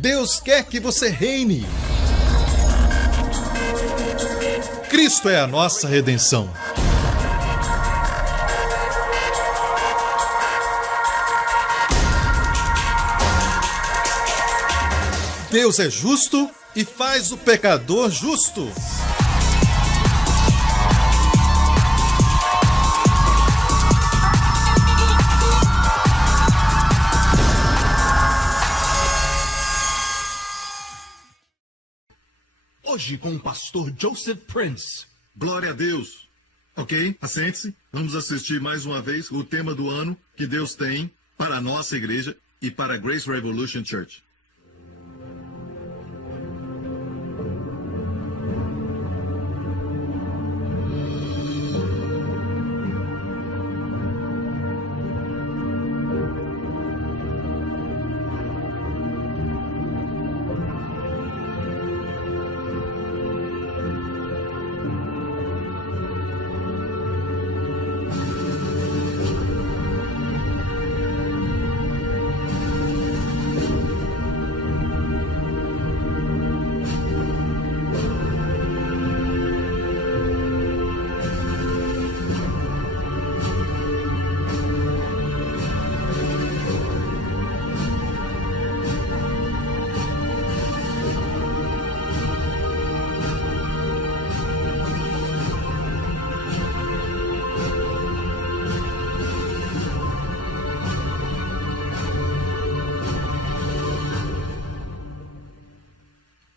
Deus quer que você reine. Cristo é a nossa redenção. Deus é justo e faz o pecador justo. Hoje com o pastor Joseph Prince. Glória a Deus. Ok, assente-se. Vamos assistir mais uma vez o tema do ano que Deus tem para a nossa igreja e para a Grace Revolution Church.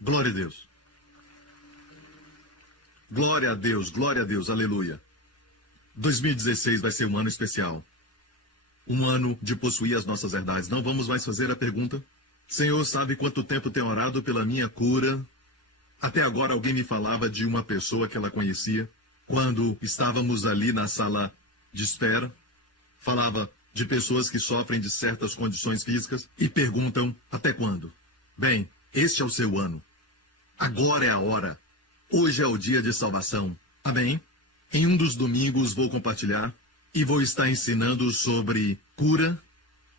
Glória a Deus. Glória a Deus, glória a Deus, aleluia. 2016 vai ser um ano especial. Um ano de possuir as nossas verdades. Não vamos mais fazer a pergunta: Senhor, sabe quanto tempo tenho orado pela minha cura? Até agora alguém me falava de uma pessoa que ela conhecia, quando estávamos ali na sala de espera. Falava de pessoas que sofrem de certas condições físicas e perguntam: até quando? Bem, este é o seu ano. Agora é a hora. Hoje é o dia de salvação. Amém? Em um dos domingos vou compartilhar e vou estar ensinando sobre cura,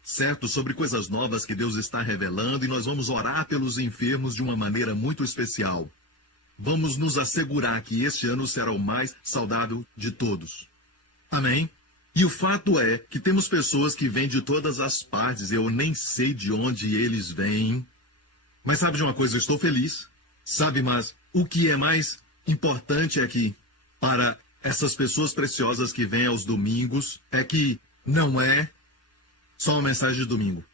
certo? Sobre coisas novas que Deus está revelando, e nós vamos orar pelos enfermos de uma maneira muito especial. Vamos nos assegurar que este ano será o mais saudável de todos. Amém? E o fato é que temos pessoas que vêm de todas as partes, eu nem sei de onde eles vêm. Mas sabe de uma coisa, eu estou feliz. Sabe, mas o que é mais importante é que, para essas pessoas preciosas que vêm aos domingos, é que não é só uma mensagem de domingo.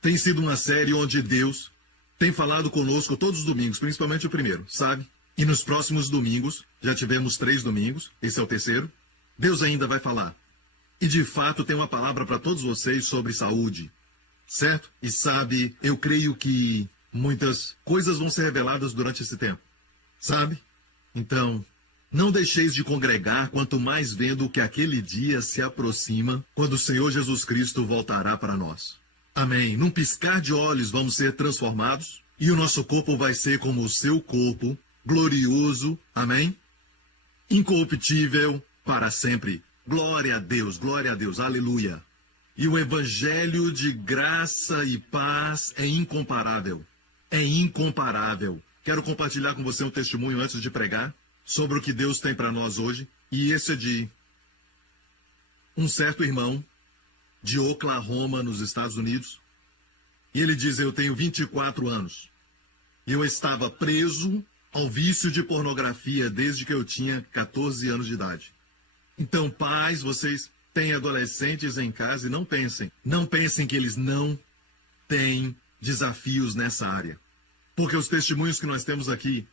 Tem sido uma série onde Deus tem falado conosco todos os domingos, principalmente o primeiro, sabe? E nos próximos domingos, já tivemos 3 domingos, esse é o terceiro, Deus ainda vai falar. E de fato tem uma palavra para todos vocês sobre saúde, certo? E sabe, eu creio que muitas coisas vão ser reveladas durante esse tempo, sabe? Então, não deixeis de congregar, quanto mais vendo que aquele dia se aproxima, quando o Senhor Jesus Cristo voltará para nós. Amém. Num piscar de olhos vamos ser transformados, e o nosso corpo vai ser como o seu corpo, glorioso, amém? Incorruptível para sempre. Glória a Deus, aleluia. E o evangelho de graça e paz é incomparável. É incomparável. Quero compartilhar com você um testemunho antes de pregar sobre o que Deus tem para nós hoje. E esse é de um certo irmão de Oklahoma, nos Estados Unidos. E ele diz: eu tenho 24 anos. E eu estava preso ao vício de pornografia desde que eu tinha 14 anos de idade. Então, pais, vocês têm adolescentes em casa e não pensem que eles não têm desafios nessa área. Porque os testemunhos que nós temos aqui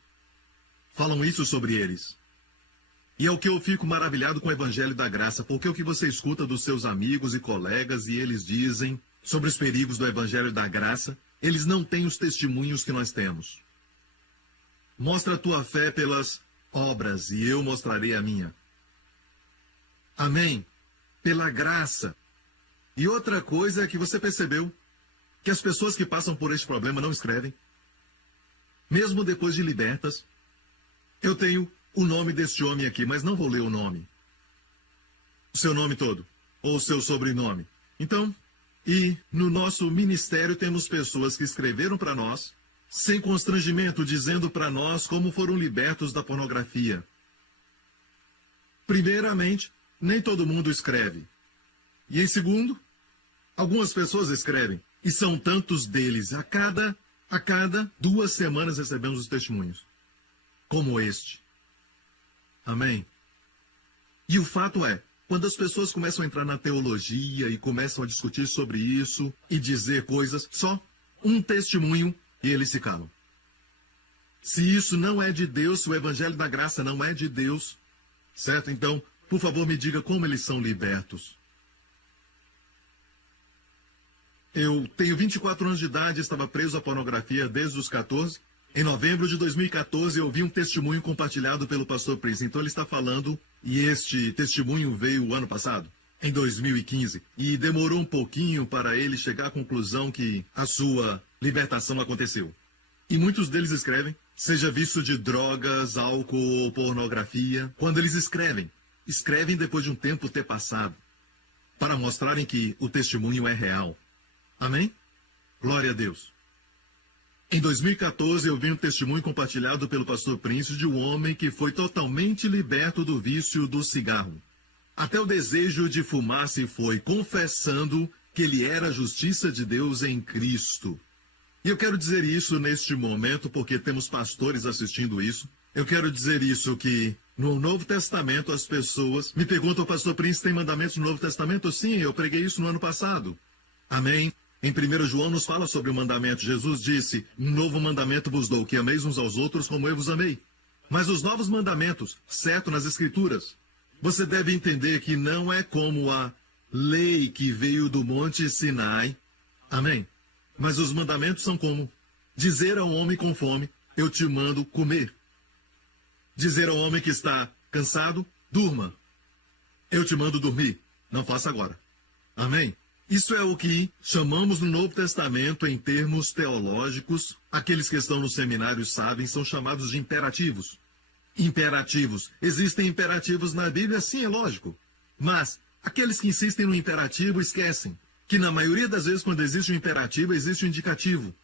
falam isso sobre eles. E é o que eu fico maravilhado com o Evangelho da Graça, porque o que você escuta dos seus amigos e colegas e eles dizem sobre os perigos do Evangelho da Graça, eles não têm os testemunhos que nós temos. Mostra a tua fé pelas obras e eu mostrarei a minha. Amém? Pela graça. E outra coisa é que você percebeu que as pessoas que passam por este problema não escrevem. Mesmo depois de libertas, eu tenho o nome deste homem aqui, mas não vou ler o nome. O seu nome todo, ou o seu sobrenome. Então, E no nosso ministério temos pessoas que escreveram para nós, sem constrangimento, dizendo para nós como foram libertos da pornografia. Primeiramente, nem todo mundo escreve. E em segundo, algumas pessoas escrevem, e são tantos deles. A cada 2 semanas recebemos os testemunhos, como este. Amém? E o fato é, quando as pessoas começam a entrar na teologia e começam a discutir sobre isso e dizer coisas, só um testemunho e eles se calam. Se isso não é de Deus, se o evangelho da graça não é de Deus, certo? Então, por favor, me diga como eles são libertos. Eu tenho 24 anos de idade, estava preso à pornografia desde os 14. Em novembro de 2014, eu vi um testemunho compartilhado pelo pastor Prince. Então ele está falando, e este testemunho veio o ano passado, em 2015. E demorou um pouquinho para ele chegar à conclusão que a sua libertação aconteceu. E muitos deles escrevem, seja visto de drogas, álcool ou pornografia. Quando eles escrevem depois de um tempo ter passado, para mostrarem que o testemunho é real. Amém? Glória a Deus. Em 2014, eu vi um testemunho compartilhado pelo pastor Prince de um homem que foi totalmente liberto do vício do cigarro. Até o desejo de fumar se foi, confessando que ele era a justiça de Deus em Cristo. E eu quero dizer isso neste momento porque temos pastores assistindo isso. Eu quero dizer isso que no Novo Testamento as pessoas me perguntam, pastor Prince, tem mandamentos no Novo Testamento? Sim, eu preguei isso no ano passado. Amém? Em 1 João nos fala sobre o mandamento. Jesus disse, um novo mandamento vos dou, que ameis uns aos outros como eu vos amei. Mas os novos mandamentos, certo nas Escrituras, você deve entender que não é como a lei que veio do Monte Sinai. Amém? Mas os mandamentos são como dizer ao homem com fome, eu te mando comer. Dizer ao homem que está cansado, durma. Eu te mando dormir. Não faça agora. Amém? Isso é o que chamamos no Novo Testamento, em termos teológicos, aqueles que estão no seminário sabem, são chamados de imperativos. Imperativos. Existem imperativos na Bíblia? Sim, é lógico. Mas aqueles que insistem no imperativo esquecem que na maioria das vezes, quando existe um imperativo, existe um indicativo.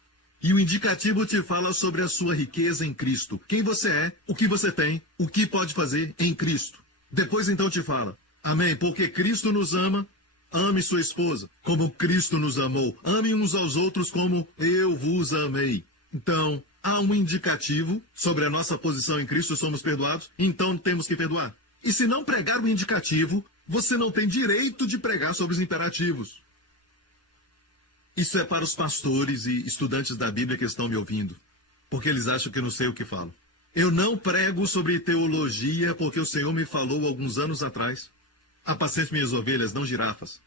E o indicativo te fala sobre a sua riqueza em Cristo. Quem você é, o que você tem, o que pode fazer em Cristo. Depois então te fala, amém, porque Cristo nos ama. Ame sua esposa, como Cristo nos amou. Ame uns aos outros como eu vos amei. Então, há um indicativo sobre a nossa posição em Cristo, somos perdoados, então temos que perdoar. E se não pregar o indicativo, você não tem direito de pregar sobre os imperativos. Isso é para os pastores e estudantes da Bíblia que estão me ouvindo, porque eles acham que eu não sei o que falo. Eu não prego sobre teologia porque o Senhor me falou alguns anos atrás. Apacente minhas ovelhas, não girafas.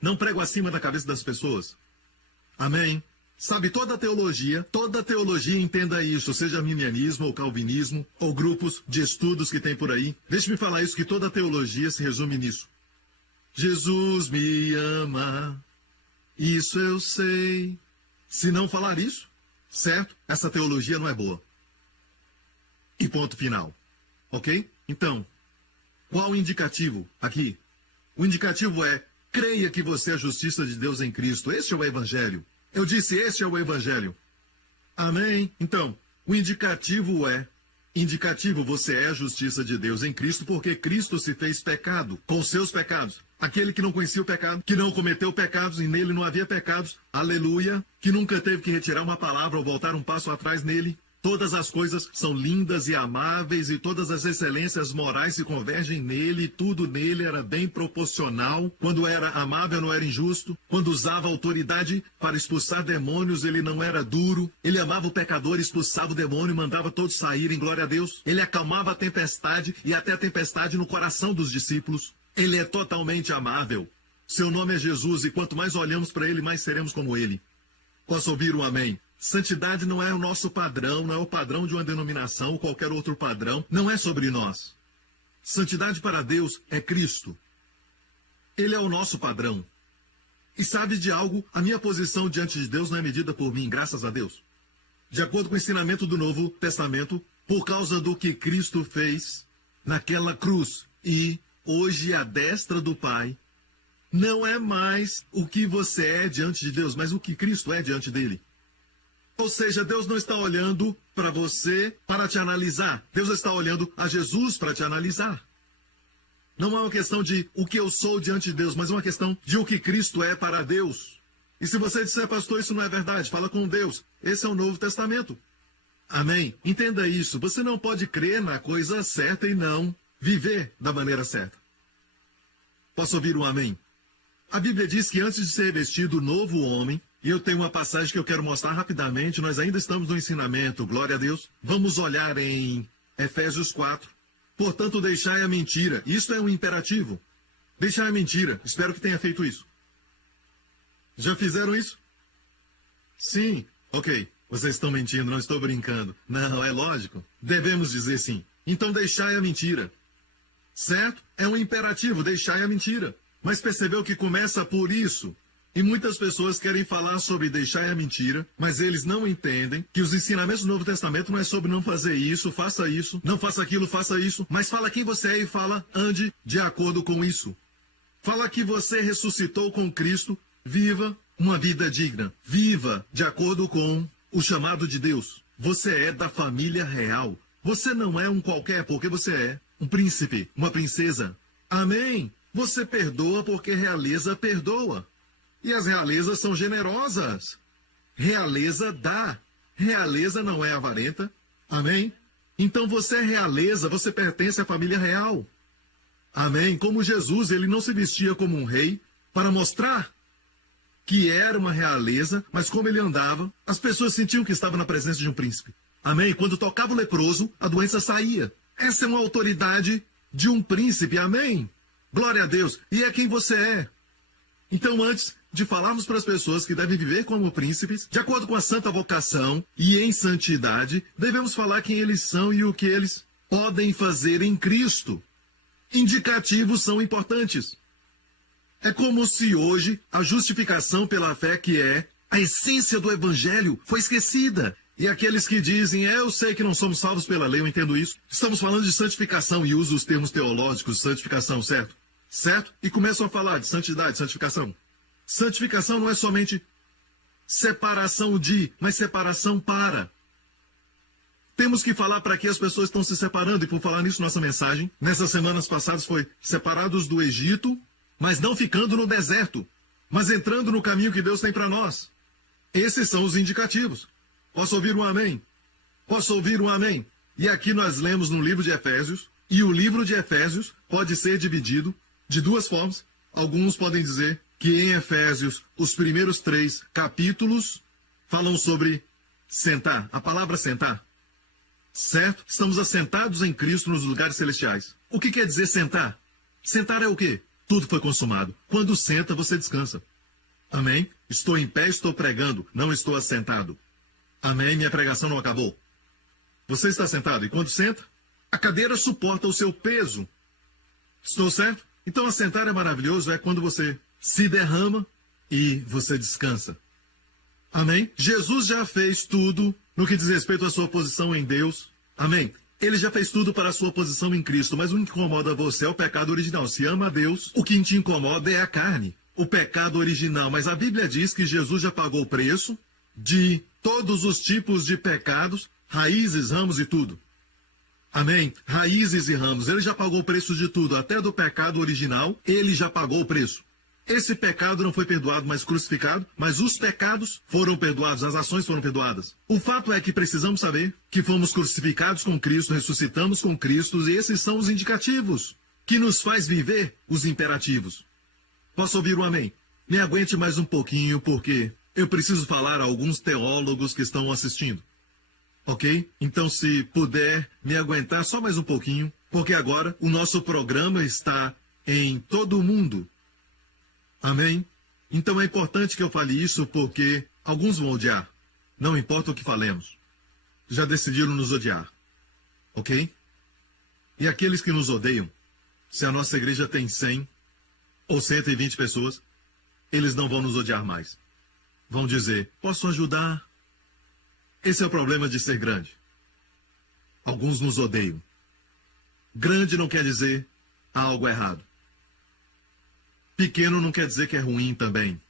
Não prego acima da cabeça das pessoas. Amém? Sabe, toda teologia, entenda isso, seja arminianismo ou calvinismo, ou grupos de estudos que tem por aí. Deixe-me falar isso, que toda teologia se resume nisso. Jesus me ama, isso eu sei. Se não falar isso, certo? Essa teologia não é boa. E ponto final. Ok? Então, qual o indicativo aqui? O indicativo é, creia que você é a justiça de Deus em Cristo. Este é o Evangelho. Eu disse, este é o Evangelho. Amém? Então, o indicativo é, você é a justiça de Deus em Cristo, porque Cristo se fez pecado com seus pecados. Aquele que não conhecia o pecado, que não cometeu pecados e nele não havia pecados, aleluia, que nunca teve que retirar uma palavra ou voltar um passo atrás nele. Todas as coisas são lindas e amáveis e todas as excelências morais se convergem nele, tudo nele era bem proporcional. Quando era amável, não era injusto. Quando usava autoridade para expulsar demônios, ele não era duro. Ele amava o pecador, expulsava o demônio, mandava todos saírem, glória a Deus. Ele acalmava a tempestade e até a tempestade no coração dos discípulos. Ele é totalmente amável. Seu nome é Jesus e quanto mais olhamos para ele, mais seremos como ele. Posso ouvir um amém? Santidade não é o nosso padrão, não é o padrão de uma denominação ou qualquer outro padrão, não é sobre nós. Santidade para Deus é Cristo. Ele é o nosso padrão. E sabe de algo? A minha posição diante de Deus não é medida por mim, graças a Deus. De acordo com o ensinamento do Novo Testamento, por causa do que Cristo fez naquela cruz e hoje à destra do Pai, não é mais o que você é diante de Deus, mas o que Cristo é diante dele. Ou seja, Deus não está olhando para você para te analisar. Deus está olhando a Jesus para te analisar. Não é uma questão de o que eu sou diante de Deus, mas é uma questão de o que Cristo é para Deus. E se você disser, pastor, isso não é verdade, fala com Deus. Esse é o Novo Testamento. Amém? Entenda isso. Você não pode crer na coisa certa e não viver da maneira certa. Posso ouvir um amém? A Bíblia diz que antes de ser vestido o novo homem, e eu tenho uma passagem que eu quero mostrar rapidamente, nós ainda estamos no ensinamento, glória a Deus. Vamos olhar em Efésios 4. Portanto, deixai a mentira. Isto é um imperativo. Deixai a mentira. Espero que tenha feito isso. Já fizeram isso? Sim. Ok. Vocês estão mentindo, não estou brincando. Não, é lógico. Devemos dizer sim. Então, deixai a mentira. Certo? É um imperativo, deixai a mentira. Mas percebeu que começa por isso. E muitas pessoas querem falar sobre deixar a mentira, mas eles não entendem que os ensinamentos do Novo Testamento não é sobre não fazer isso, não faça aquilo, faça isso, mas fala quem você é e fala, ande de acordo com isso. Fala que você ressuscitou com Cristo, viva uma vida digna, viva de acordo com o chamado de Deus. Você é da família real. Você não é um qualquer porque você é um príncipe, uma princesa. Amém? Você perdoa porque realeza perdoa. E as realezas são generosas. Realeza dá. Realeza não é avarenta. Amém? Então você é realeza, você pertence à família real. Amém? Como Jesus, ele não se vestia como um rei para mostrar que era uma realeza, mas como ele andava, as pessoas sentiam que estava na presença de um príncipe. Amém? Quando tocava o leproso, a doença saía. Essa é uma autoridade de um príncipe. Amém? Glória a Deus. E é quem você é. Então, antes de falarmos para as pessoas que devem viver como príncipes, de acordo com a santa vocação e em santidade, devemos falar quem eles são e o que eles podem fazer em Cristo. Indicativos são importantes. É como se hoje a justificação pela fé, que é a essência do Evangelho, foi esquecida. E aqueles que dizem, eu sei que não somos salvos pela lei, eu entendo isso. Estamos falando de santificação e uso os termos teológicos de santificação, certo? Certo? E começam a falar de santidade, santificação. Santificação não é somente separação de, mas separação para. Temos que falar para que as pessoas estão se separando. E por falar nisso, nossa mensagem, nessas semanas passadas, foi separados do Egito, mas não ficando no deserto, mas entrando no caminho que Deus tem para nós. Esses são os indicativos. Posso ouvir um amém? Posso ouvir um amém? E aqui nós lemos no livro de Efésios, e o livro de Efésios pode ser dividido de duas formas. Alguns podem dizer que em Efésios, os primeiros 3 capítulos falam sobre sentar. A palavra sentar. Certo? Estamos assentados em Cristo nos lugares celestiais. O que quer dizer sentar? Sentar é o quê? Tudo foi consumado. Quando senta, você descansa. Amém? Estou em pé, estou pregando, não estou assentado. Amém? Minha pregação não acabou. Você está sentado e quando senta, a cadeira suporta o seu peso. Estou certo? Então, assentar é maravilhoso, é quando você se derrama e você descansa. Amém? Jesus já fez tudo no que diz respeito à sua posição em Deus. Amém? Ele já fez tudo para a sua posição em Cristo, mas o que incomoda você é o pecado original. Se ama a Deus, o que te incomoda é a carne, o pecado original. Mas a Bíblia diz que Jesus já pagou o preço de todos os tipos de pecados, raízes, ramos e tudo. Amém? Raízes e ramos. Ele já pagou o preço de tudo, até do pecado original, ele já pagou o preço. Esse pecado não foi perdoado, mas crucificado, mas os pecados foram perdoados, as ações foram perdoadas. O fato é que precisamos saber que fomos crucificados com Cristo, ressuscitamos com Cristo, e esses são os indicativos que nos faz viver os imperativos. Posso ouvir um amém? Me aguente mais um pouquinho, porque eu preciso falar a alguns teólogos que estão assistindo. Ok? Então, se puder me aguentar só mais um pouquinho, porque agora o nosso programa está em todo o mundo. Amém? Então é importante que eu fale isso porque alguns vão odiar. Não importa o que falemos. Já decidiram nos odiar. Ok? E aqueles que nos odeiam, se a nossa igreja tem 100 ou 120 pessoas, eles não vão nos odiar mais. Vão dizer, posso ajudar? Esse é o problema de ser grande. Alguns nos odeiam. Grande não quer dizer há algo errado. pequeno não quer dizer que é ruim também.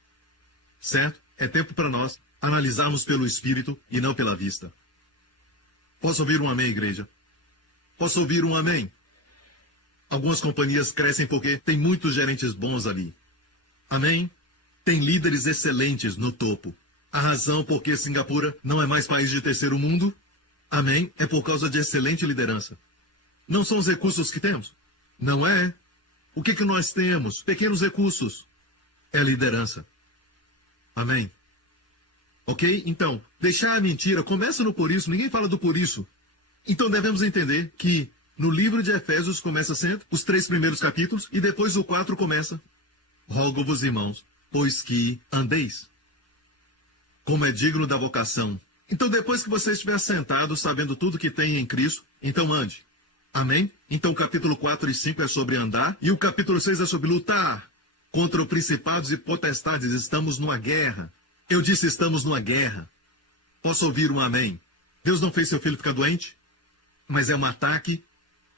Certo? É tempo para nós analisarmos pelo Espírito e não pela vista. Posso ouvir um amém, igreja? Posso ouvir um amém? Algumas companhias crescem porque tem muitos gerentes bons ali. Amém? Tem líderes excelentes no topo. A razão por que Singapura não é mais país de terceiro mundo, amém, é por causa de excelente liderança. Não são os recursos que temos? Não é. O que nós temos? Pequenos recursos. É liderança. Amém? Ok? Então, deixar a mentira, começa no por isso, ninguém fala do por isso. Então devemos entender que no livro de Efésios começa sendo os 3 primeiros capítulos e depois o 4 começa. Rogo-vos, irmãos, pois que andeis como é digno da vocação. Então depois que você estiver sentado, sabendo tudo que tem em Cristo, então ande. Amém? Então o capítulo 4 e 5 é sobre andar e o capítulo 6 é sobre lutar contra os principados e potestades. Estamos numa guerra. Eu disse estamos numa guerra. Posso ouvir um amém? Deus não fez seu filho ficar doente, mas é um ataque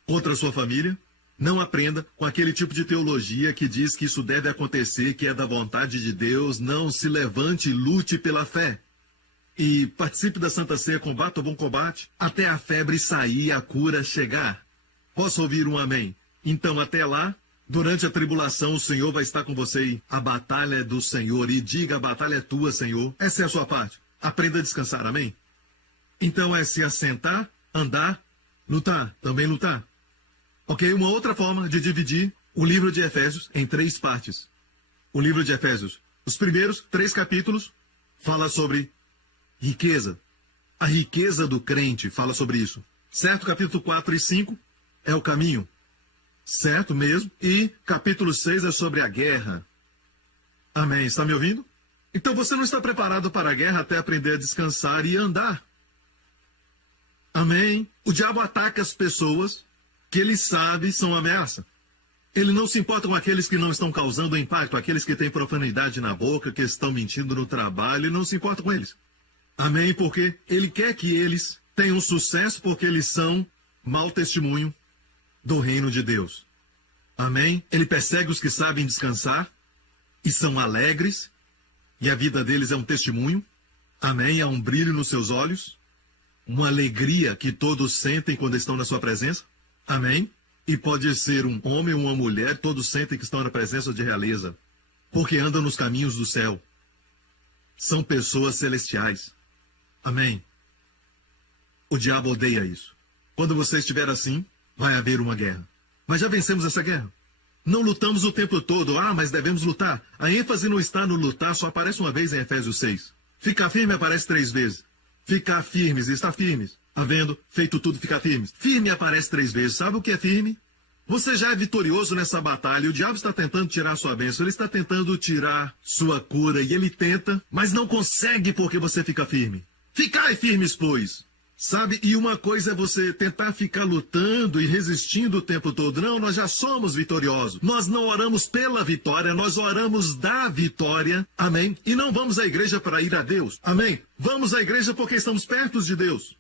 contra a sua família. Não aprenda com aquele tipo de teologia que diz que isso deve acontecer, que é da vontade de Deus. Não se levante e lute pela fé. E participe da Santa Ceia, combata o bom combate, até a febre sair e a cura chegar. Posso ouvir um amém? Então, até lá, durante a tribulação, o Senhor vai estar com você e a batalha é do Senhor. E diga, a batalha é tua, Senhor. Essa é a sua parte. Aprenda a descansar, amém? Então é se assentar, andar, lutar, também lutar. Ok? Uma outra forma de dividir o livro de Efésios em 3 partes. O livro de Efésios, os primeiros 3 capítulos, fala sobre riqueza. A riqueza do crente fala sobre isso. Certo? Capítulo 4 e 5 é o caminho. Certo mesmo? E capítulo 6 é sobre a guerra. Amém. Está me ouvindo? Então você não está preparado para a guerra até aprender a descansar e andar. Amém. O diabo ataca as pessoas que ele sabe são ameaça. Ele não se importa com aqueles que não estão causando impacto, aqueles que têm profanidade na boca, que estão mentindo no trabalho, ele não se importa com eles. Amém? Porque ele quer que eles tenham sucesso, porque eles são mau testemunho do reino de Deus. Amém? Ele persegue os que sabem descansar e são alegres, e a vida deles é um testemunho. Amém? Há um brilho nos seus olhos, uma alegria que todos sentem quando estão na sua presença. Amém? E pode ser um homem ou uma mulher, todos sentem que estão na presença de realeza, porque andam nos caminhos do céu. São pessoas celestiais. Amém? O diabo odeia isso. Quando você estiver assim, vai haver uma guerra. Mas já vencemos essa guerra. Não lutamos o tempo todo. Ah, mas devemos lutar. A ênfase não está no lutar, só aparece uma vez em Efésios 6. Ficar firme aparece 3 vezes. Ficar firmes, estar firmes. Havendo feito tudo, ficar firmes. Firme aparece 3 vezes. Sabe o que é firme? Você já é vitorioso nessa batalha. O diabo está tentando tirar sua bênção. Ele está tentando tirar sua cura. E ele tenta, mas não consegue porque você fica firme. Ficai firmes, pois. Sabe? E uma coisa é você tentar ficar lutando e resistindo o tempo todo. Não, nós já somos vitoriosos. Nós não oramos pela vitória, nós oramos da vitória. Amém? E não vamos à igreja para ir a Deus. Amém? Vamos à igreja porque estamos perto de Deus.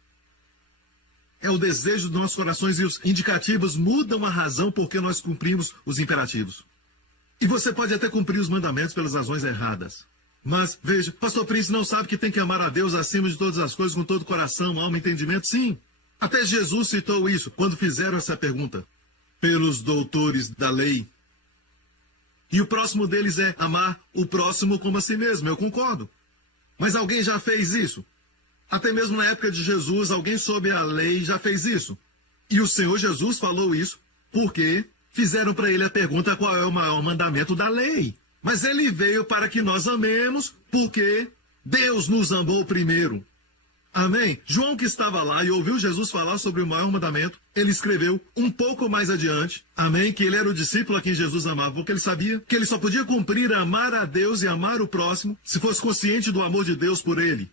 É o desejo dos nossos corações e os indicativos mudam a razão porque nós cumprimos os imperativos. E você pode até cumprir os mandamentos pelas razões erradas. Mas, veja, pastor Prince não sabe que tem que amar a Deus acima de todas as coisas, com todo o coração, alma e entendimento? Sim. Até Jesus citou isso quando fizeram essa pergunta pelos doutores da lei. E o próximo deles é amar o próximo como a si mesmo. Eu concordo. Mas alguém já fez isso? Até mesmo na época de Jesus, alguém sob a lei já fez isso. E o Senhor Jesus falou isso porque fizeram para ele a pergunta qual é o maior mandamento da lei. Mas ele veio para que nós amemos porque Deus nos amou primeiro. Amém? João, que estava lá e ouviu Jesus falar sobre o maior mandamento, ele escreveu um pouco mais adiante, amém, que ele era o discípulo a quem Jesus amava, porque ele sabia que ele só podia cumprir amar a Deus e amar o próximo se fosse consciente do amor de Deus por ele.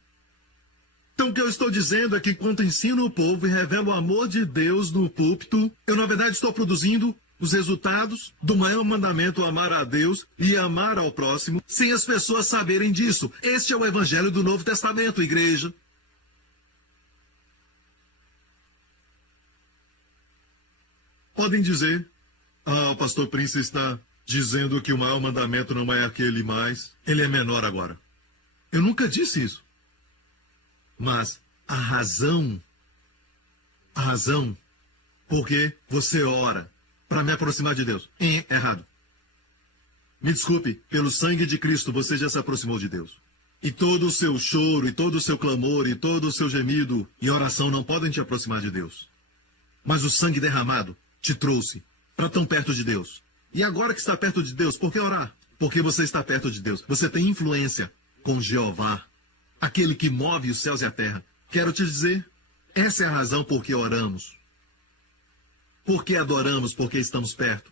Então o que eu estou dizendo é que quando ensino o povo e revelo o amor de Deus no púlpito, eu na verdade estou produzindo os resultados do maior mandamento, amar a Deus e amar ao próximo, sem as pessoas saberem disso. Este é o evangelho do Novo Testamento, igreja. Podem dizer, o pastor Prince está dizendo que o maior mandamento não é aquele mais, ele é menor agora. Eu nunca disse isso. Mas a razão porque você ora para me aproximar de Deus. Errado. Me desculpe, pelo sangue de Cristo você já se aproximou de Deus. E todo o seu choro, e todo o seu clamor, e todo o seu gemido e oração não podem te aproximar de Deus. Mas o sangue derramado te trouxe para tão perto de Deus. E agora que está perto de Deus, por que orar? Porque você está perto de Deus. Você tem influência com Jeová, aquele que move os céus e a terra. Quero te dizer, essa é a razão por que oramos. Por que adoramos? Porque estamos perto.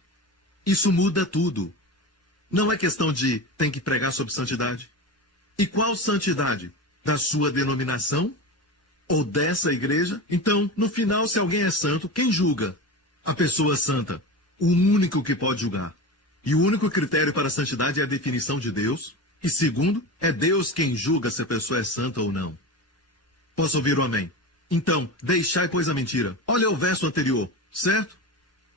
Isso muda tudo. Não é questão de tem que pregar sobre santidade. E qual santidade? Da sua denominação? Ou dessa igreja? Então, no final, se alguém é santo, quem julga? A pessoa santa. O único que pode julgar. E o único critério para a santidade é a definição de Deus. E segundo, é Deus quem julga se a pessoa é santa ou não. Posso ouvir o amém? Então, deixai, pois, a mentira. Olha o verso anterior, certo?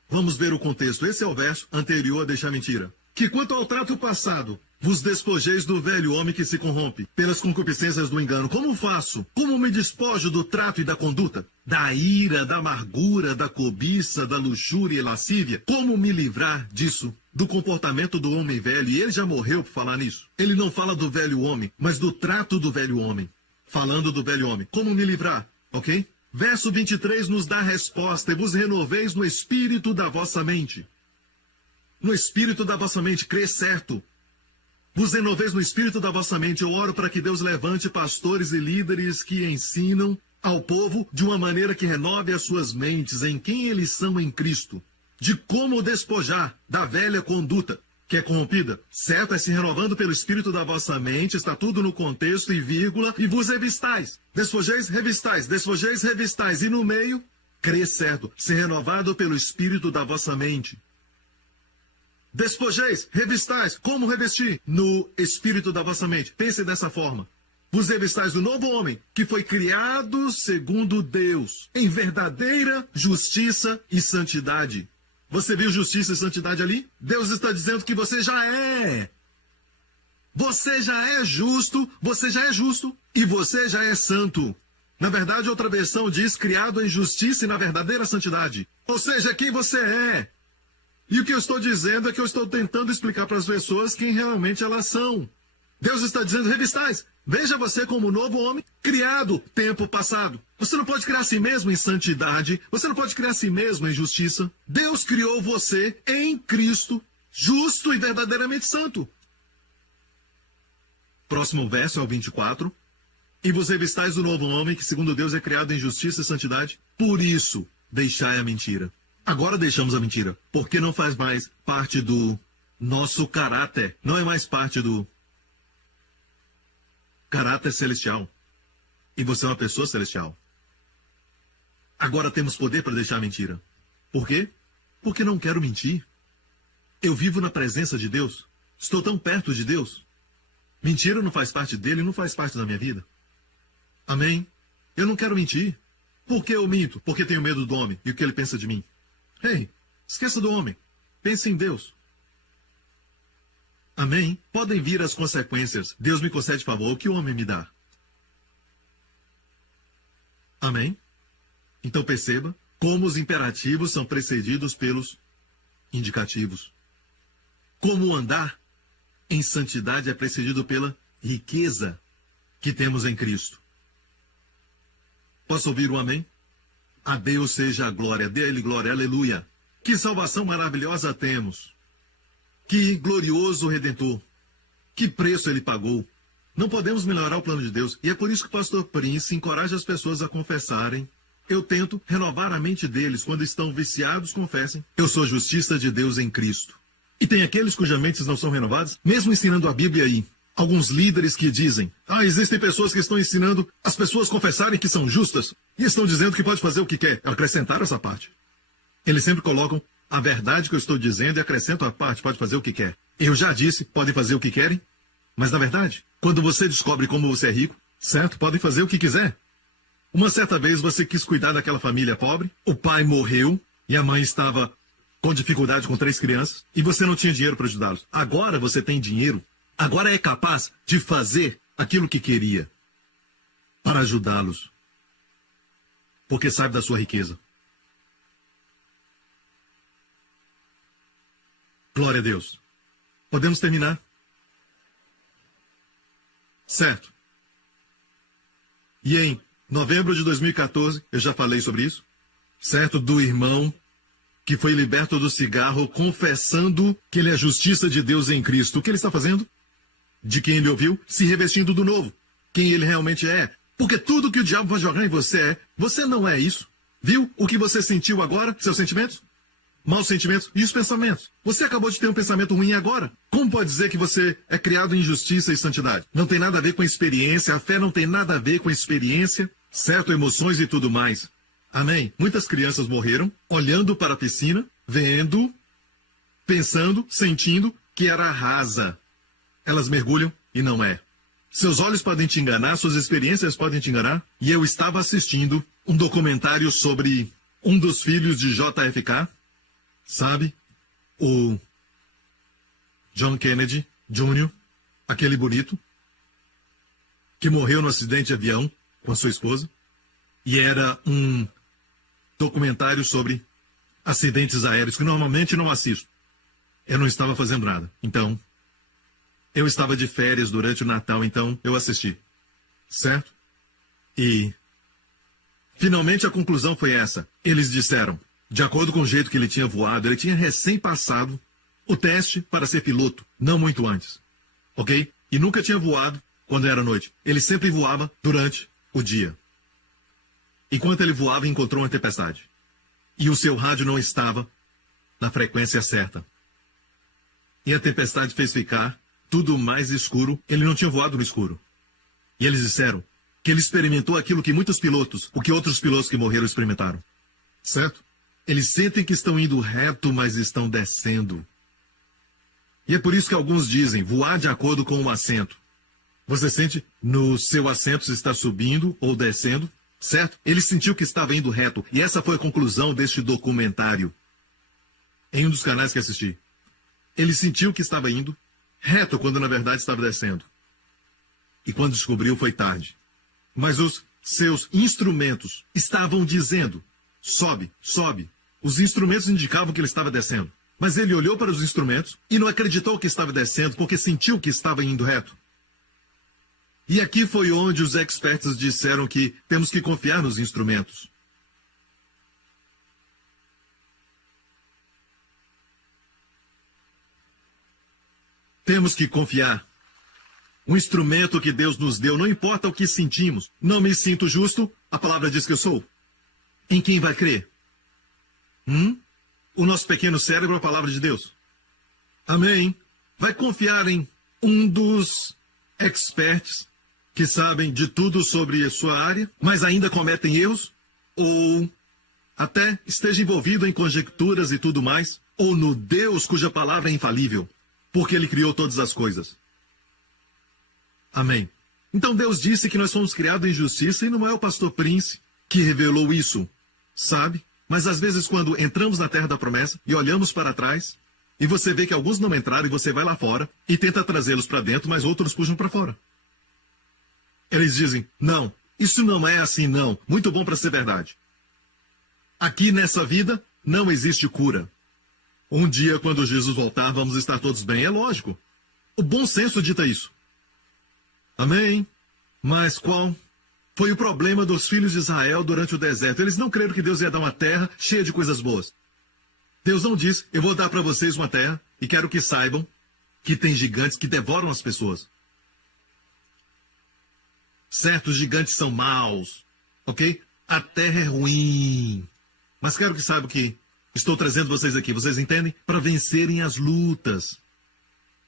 Vamos ver o contexto. Esse é o verso anterior a deixar a mentira. Que quanto ao trato passado, vos despojeis do velho homem que se corrompe pelas concupiscências do engano. Como faço? Como me despojo do trato e da conduta? Da ira, da amargura, da cobiça, da luxúria e lascívia? Como me livrar disso? Do comportamento do homem velho? E ele já morreu por falar nisso. Ele não fala do velho homem, mas do trato do velho homem. Falando do velho homem. Como me livrar? Ok? Verso 23 nos dá a resposta. E vos renoveis no espírito da vossa mente. No espírito da vossa mente, crê certo. Vos renoveis no espírito da vossa mente. Eu oro para que Deus levante pastores e líderes que ensinam ao povo de uma maneira que renove as suas mentes em quem eles são em Cristo. De como despojar da velha conduta que é corrompida. Certo? É se renovando pelo espírito da vossa mente. Está tudo no contexto e vírgula. E vos revistais. Despojeis, revistais. Despojeis, revistais. E no meio, crê certo. Ser renovado pelo espírito da vossa mente. Despojeis, revistais. Como revestir? No espírito da vossa mente. Pense dessa forma. Vos revistais do novo homem, que foi criado segundo Deus, em verdadeira justiça e santidade. Você viu justiça e santidade ali? Deus está dizendo que você já é. Você já é justo, e você já é santo. Na verdade, outra versão diz criado em justiça e na verdadeira santidade. Ou seja, quem você é. E o que eu estou dizendo é que eu estou tentando explicar para as pessoas quem realmente elas são. Deus está dizendo, revistais, veja você como um novo homem, criado tempo passado. Você não pode criar a si mesmo em santidade, você não pode criar a si mesmo em justiça. Deus criou você em Cristo, justo e verdadeiramente santo. Próximo verso é o 24. E vos revistais do novo homem, que segundo Deus é criado em justiça e santidade. Por isso, deixai a mentira. Agora deixamos a mentira, porque não faz mais parte do nosso caráter. Não é mais parte do caráter celestial. E você é uma pessoa celestial. Agora temos poder para deixar a mentira. Por quê? Porque não quero mentir. Eu vivo na presença de Deus. Estou tão perto de Deus. Mentira não faz parte dele, não faz parte da minha vida. Amém? Eu não quero mentir. Por que eu minto? Porque tenho medo do homem e o que ele pensa de mim. Ei, esqueça do homem. Pense em Deus. Amém? Podem vir as consequências. Deus me concede favor, o que o homem me dá? Amém? Então perceba como os imperativos são precedidos pelos indicativos. Como andar em santidade é precedido pela riqueza que temos em Cristo. Posso ouvir um amém? A Deus seja a glória, dê a Ele glória, aleluia. Que salvação maravilhosa temos. Que glorioso Redentor. Que preço Ele pagou. Não podemos melhorar o plano de Deus. E é por isso que o pastor Prince encoraja as pessoas a confessarem. Eu tento renovar a mente deles. Quando estão viciados, confessem. Eu sou justiça de Deus em Cristo. E tem aqueles cujas mentes não são renovadas, mesmo ensinando a Bíblia aí. Alguns líderes que dizem, existem pessoas que estão ensinando as pessoas confessarem que são justas e estão dizendo que pode fazer o que quer. Acrescentaram essa parte. Eles sempre colocam a verdade que eu estou dizendo e acrescentam a parte, pode fazer o que quer. Eu já disse, podem fazer o que querem, mas na verdade, quando você descobre como você é rico, certo, podem fazer o que quiser. Uma certa vez você quis cuidar daquela família pobre, o pai morreu e a mãe estava com dificuldade com 3 crianças e você não tinha dinheiro para ajudá-los. Agora você tem dinheiro, agora é capaz de fazer aquilo que queria para ajudá-los, porque sabe da sua riqueza. Glória a Deus. Podemos terminar? Certo. E em novembro de 2014, eu já falei sobre isso, certo? Do irmão que foi liberto do cigarro, confessando que ele é a justiça de Deus em Cristo. O que ele está fazendo? De quem ele ouviu? Se revestindo do novo. Quem ele realmente é. Porque tudo que o diabo vai jogar em você não é isso. Viu o que você sentiu agora? Seus sentimentos? Maus sentimentos e os pensamentos. Você acabou de ter um pensamento ruim agora. Como pode dizer que você é criado em justiça e santidade? Não tem nada a ver com a experiência. A fé não tem nada a ver com a experiência, certo? Emoções e tudo mais. Amém? Muitas crianças morreram olhando para a piscina, vendo, pensando, sentindo que era rasa. Elas mergulham e não é. Seus olhos podem te enganar, suas experiências podem te enganar. E eu estava assistindo um documentário sobre um dos filhos de JFK, sabe? O John Kennedy Jr., aquele bonito, que morreu no acidente de avião com a sua esposa. E era um documentário sobre acidentes aéreos, que normalmente não assisto. Eu não estava fazendo nada. Então, eu estava de férias durante o Natal, então eu assisti. Certo? E, finalmente, a conclusão foi essa. Eles disseram, de acordo com o jeito que ele tinha voado, ele tinha recém passado o teste para ser piloto, não muito antes. Ok? E nunca tinha voado quando era noite. Ele sempre voava durante o dia. Enquanto ele voava, encontrou uma tempestade. E o seu rádio não estava na frequência certa. E a tempestade fez ficar tudo mais escuro. Ele não tinha voado no escuro. E eles disseram que ele experimentou aquilo que muitos pilotos, o que outros pilotos que morreram experimentaram. Certo? Eles sentem que estão indo reto, mas estão descendo. E é por isso que alguns dizem, voar de acordo com o assento. Você sente no seu assento se está subindo ou descendo? Certo? Ele sentiu que estava indo reto. E essa foi a conclusão deste documentário. Em um dos canais que assisti. Ele sentiu que estava indo reto, quando na verdade estava descendo. E quando descobriu, foi tarde. Mas os seus instrumentos estavam dizendo, sobe, sobe. Os instrumentos indicavam que ele estava descendo. Mas ele olhou para os instrumentos e não acreditou que estava descendo, porque sentiu que estava indo reto. E aqui foi onde os experts disseram que temos que confiar nos instrumentos. Temos que confiar. Um instrumento que Deus nos deu, não importa o que sentimos. Não me sinto justo, a palavra diz que eu sou. Em quem vai crer? O nosso pequeno cérebro é a palavra de Deus. Amém? Vai confiar em um dos experts que sabem de tudo sobre a sua área, mas ainda cometem erros? Ou até esteja envolvido em conjecturas e tudo mais? Ou no Deus cuja palavra é infalível, porque Ele criou todas as coisas? Amém. Então Deus disse que nós fomos criados em justiça e não é o pastor Prince que revelou isso, sabe? Mas às vezes quando entramos na terra da promessa e olhamos para trás, e você vê que alguns não entraram e você vai lá fora e tenta trazê-los para dentro, mas outros puxam para fora. Eles dizem, não, isso não é assim não, muito bom para ser verdade. Aqui nessa vida não existe cura. Um dia quando Jesus voltar vamos estar todos bem, é lógico. O bom senso dita isso. Amém? Mas qual foi o problema dos filhos de Israel durante o deserto? Eles não creram que Deus ia dar uma terra cheia de coisas boas. Deus não disse, eu vou dar para vocês uma terra e quero que saibam que tem gigantes que devoram as pessoas. Certos gigantes são maus, ok? A terra é ruim. Mas quero que saibam que estou trazendo vocês aqui, vocês entendem? Para vencerem as lutas.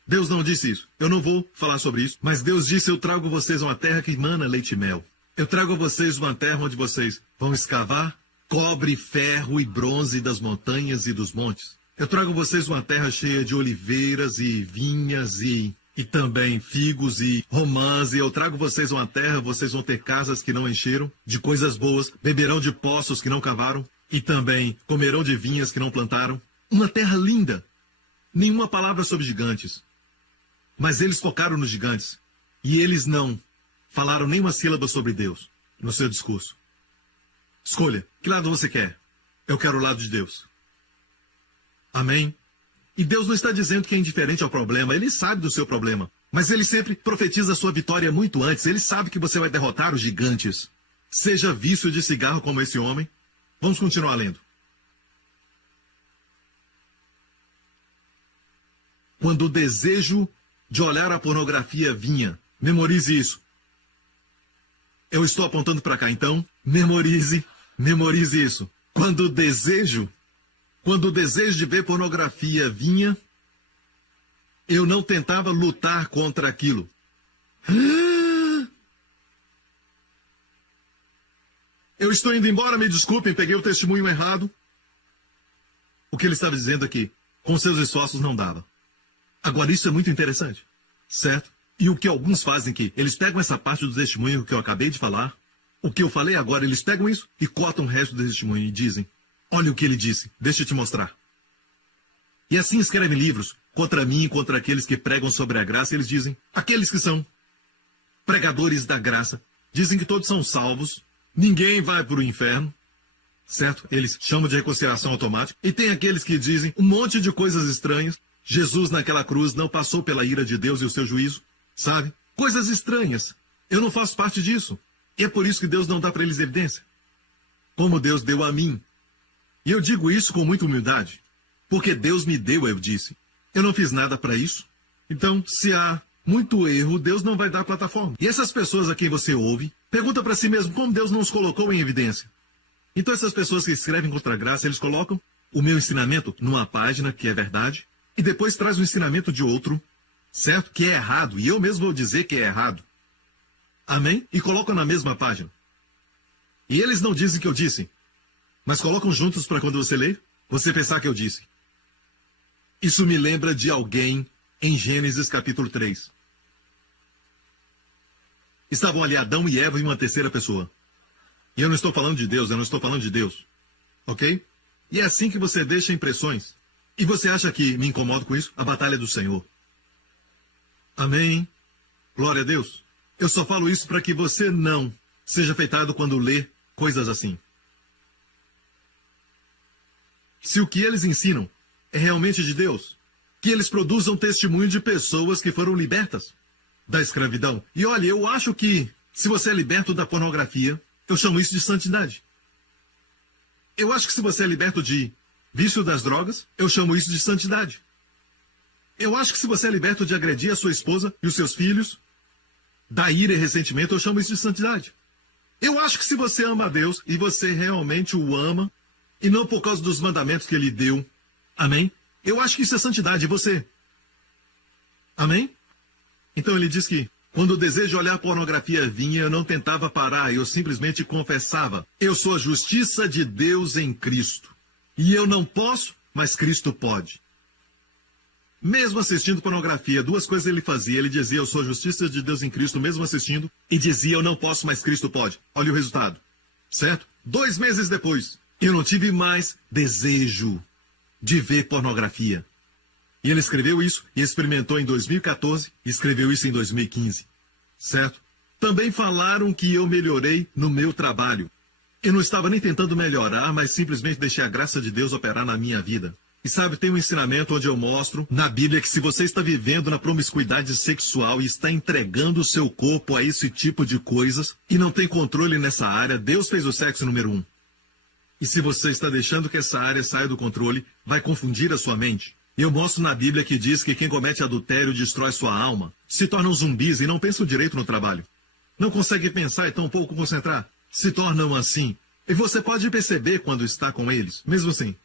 Deus não disse isso. Eu não vou falar sobre isso. Mas Deus disse, eu trago a vocês uma terra que emana leite e mel. Eu trago a vocês uma terra onde vocês vão escavar cobre, ferro e bronze das montanhas e dos montes. Eu trago a vocês uma terra cheia de oliveiras e vinhas e também figos e romãs. E eu trago vocês uma terra, vocês vão ter casas que não encheram de coisas boas, beberão de poços que não cavaram e também comerão de vinhas que não plantaram. Uma terra linda. Nenhuma palavra sobre gigantes. Mas eles focaram nos gigantes. E eles não falaram nenhuma sílaba sobre Deus no seu discurso. Escolha, que lado você quer? Eu quero o lado de Deus. Amém? E Deus não está dizendo que é indiferente ao problema. Ele sabe do seu problema. Mas ele sempre profetiza a sua vitória muito antes. Ele sabe que você vai derrotar os gigantes. Seja vício de cigarro como esse homem. Vamos continuar lendo. Quando o desejo de olhar a pornografia vinha, memorize isso. Eu estou apontando para cá, então, memorize isso. Quando o desejo de ver pornografia vinha, eu não tentava lutar contra aquilo. Eu estou indo embora, me desculpem, peguei o testemunho errado. O que ele estava dizendo aqui, com seus esforços não dava. Agora, isso é muito interessante, certo? E o que alguns fazem aqui, eles pegam essa parte do testemunho que eu acabei de falar, o que eu falei agora, eles pegam isso e cortam o resto do testemunho e dizem, olha o que ele disse, deixa eu te mostrar. E assim escrevem livros contra mim e contra aqueles que pregam sobre a graça, e eles dizem, aqueles que são pregadores da graça, dizem que todos são salvos, ninguém vai para o inferno, certo? Eles chamam de reconciliação automática. E tem aqueles que dizem um monte de coisas estranhas. Jesus naquela cruz não passou pela ira de Deus e o seu juízo, sabe? Coisas estranhas. Eu não faço parte disso. E é por isso que Deus não dá para eles evidência. Como Deus deu a mim. E eu digo isso com muita humildade. Porque Deus me deu, eu disse. Eu não fiz nada para isso. Então, se há muito erro, Deus não vai dar plataforma. E essas pessoas a quem você ouve, pergunta para si mesmo como Deus não os colocou em evidência. Então essas pessoas que escrevem contra a graça, eles colocam o meu ensinamento numa página que é verdade, e depois traz o ensinamento de outro, certo? Que é errado, e eu mesmo vou dizer que é errado. Amém? E colocam na mesma página. E eles não dizem que eu disse, mas colocam juntos para quando você ler, você pensar que eu disse. Isso me lembra de alguém em Gênesis capítulo 3. Estavam ali Adão e Eva e uma terceira pessoa. E eu não estou falando de Deus, eu não estou falando de Deus. Ok? E é assim que você deixa impressões. E você acha que me incomodo com isso? A batalha do Senhor. Amém? Glória a Deus. Eu só falo isso para que você não seja afetado quando lê coisas assim. Se o que eles ensinam é realmente de Deus, que eles produzam testemunho de pessoas que foram libertas da escravidão. E olha, eu acho que se você é liberto da pornografia, eu chamo isso de santidade. Eu acho que se você é liberto de vício das drogas, eu chamo isso de santidade. Eu acho que se você é liberto de agredir a sua esposa e os seus filhos, da ira e ressentimento, eu chamo isso de santidade. Eu acho que se você ama a Deus e você realmente o ama, e não por causa dos mandamentos que ele deu, amém? Eu acho que isso é santidade, e você? Amém? Então ele diz que, quando o desejo de olhar pornografia vinha, eu não tentava parar, eu simplesmente confessava. Eu sou a justiça de Deus em Cristo. E eu não posso, mas Cristo pode. Mesmo assistindo pornografia, duas coisas ele fazia. Ele dizia, eu sou a justiça de Deus em Cristo, mesmo assistindo. E dizia, eu não posso, mas Cristo pode. Olha o resultado. Certo? 2 meses depois, eu não tive mais desejo de ver pornografia. E ele escreveu isso e experimentou em 2014 e escreveu isso em 2015. Certo? Também falaram que eu melhorei no meu trabalho. Eu não estava nem tentando melhorar, mas simplesmente deixei a graça de Deus operar na minha vida. E sabe, tem um ensinamento onde eu mostro na Bíblia que se você está vivendo na promiscuidade sexual e está entregando o seu corpo a esse tipo de coisas e não tem controle nessa área, Deus fez o sexo número 1. E se você está deixando que essa área saia do controle, vai confundir a sua mente. Eu mostro na Bíblia que diz que quem comete adultério destrói sua alma, se tornam zumbis e não pensam direito no trabalho. Não conseguem pensar e tão pouco concentrar. Se tornam assim. E você pode perceber quando está com eles. Mesmo assim,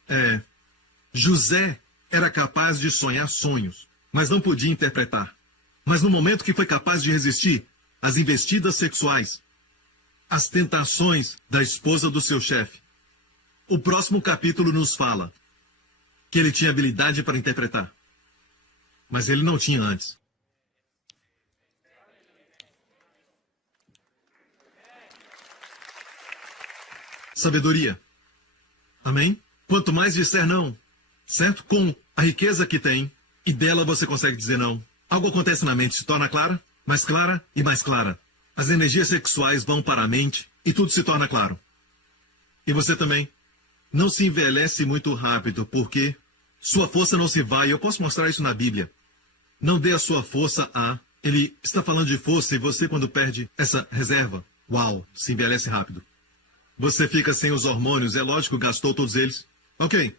José era capaz de sonhar sonhos, mas não podia interpretar. Mas no momento que foi capaz de resistir às investidas sexuais, às tentações da esposa do seu chefe, o próximo capítulo nos fala que ele tinha habilidade para interpretar. Mas ele não tinha antes. Sabedoria. Amém? Quanto mais disser não, certo? Com a riqueza que tem, e dela você consegue dizer não. Algo acontece na mente, se torna clara e mais clara. As energias sexuais vão para a mente e tudo se torna claro. E você também não se envelhece muito rápido, porque sua força não se vai. Eu posso mostrar isso na Bíblia. Não dê a sua força a... Ele está falando de força e você, quando perde essa reserva, uau, se envelhece rápido. Você fica sem os hormônios, é lógico, gastou todos eles. Ok.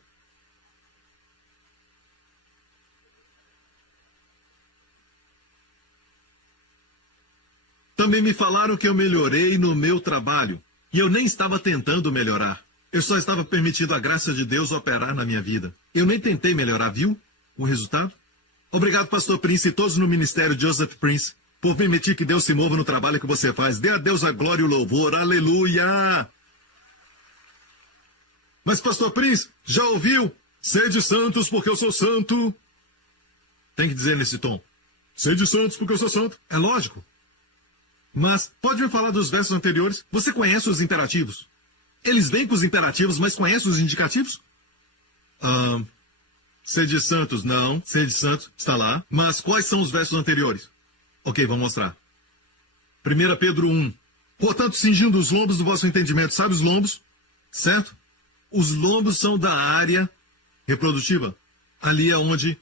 Também me falaram que eu melhorei no meu trabalho. E eu nem estava tentando melhorar. Eu só estava permitindo a graça de Deus operar na minha vida. Eu nem tentei melhorar, viu? O resultado? Obrigado, Pastor Prince e todos no Ministério Joseph Prince, por permitir que Deus se mova no trabalho que você faz. Dê a Deus a glória e o louvor. Aleluia! Mas, Pastor Prince, já ouviu? Sede santos porque eu sou santo. Tem que dizer nesse tom. Sede santos porque eu sou santo. É lógico. Mas pode me falar dos versos anteriores? Você conhece os imperativos? Eles vêm com os imperativos, mas conhece os indicativos? Sede santos, não. Sede santos, está lá. Mas quais são os versos anteriores? Ok, vamos mostrar. 1 Pedro 1. Portanto, cingindo os lombos do vosso entendimento. Sabe os lombos? Certo? Os lombos são da área reprodutiva. Ali é onde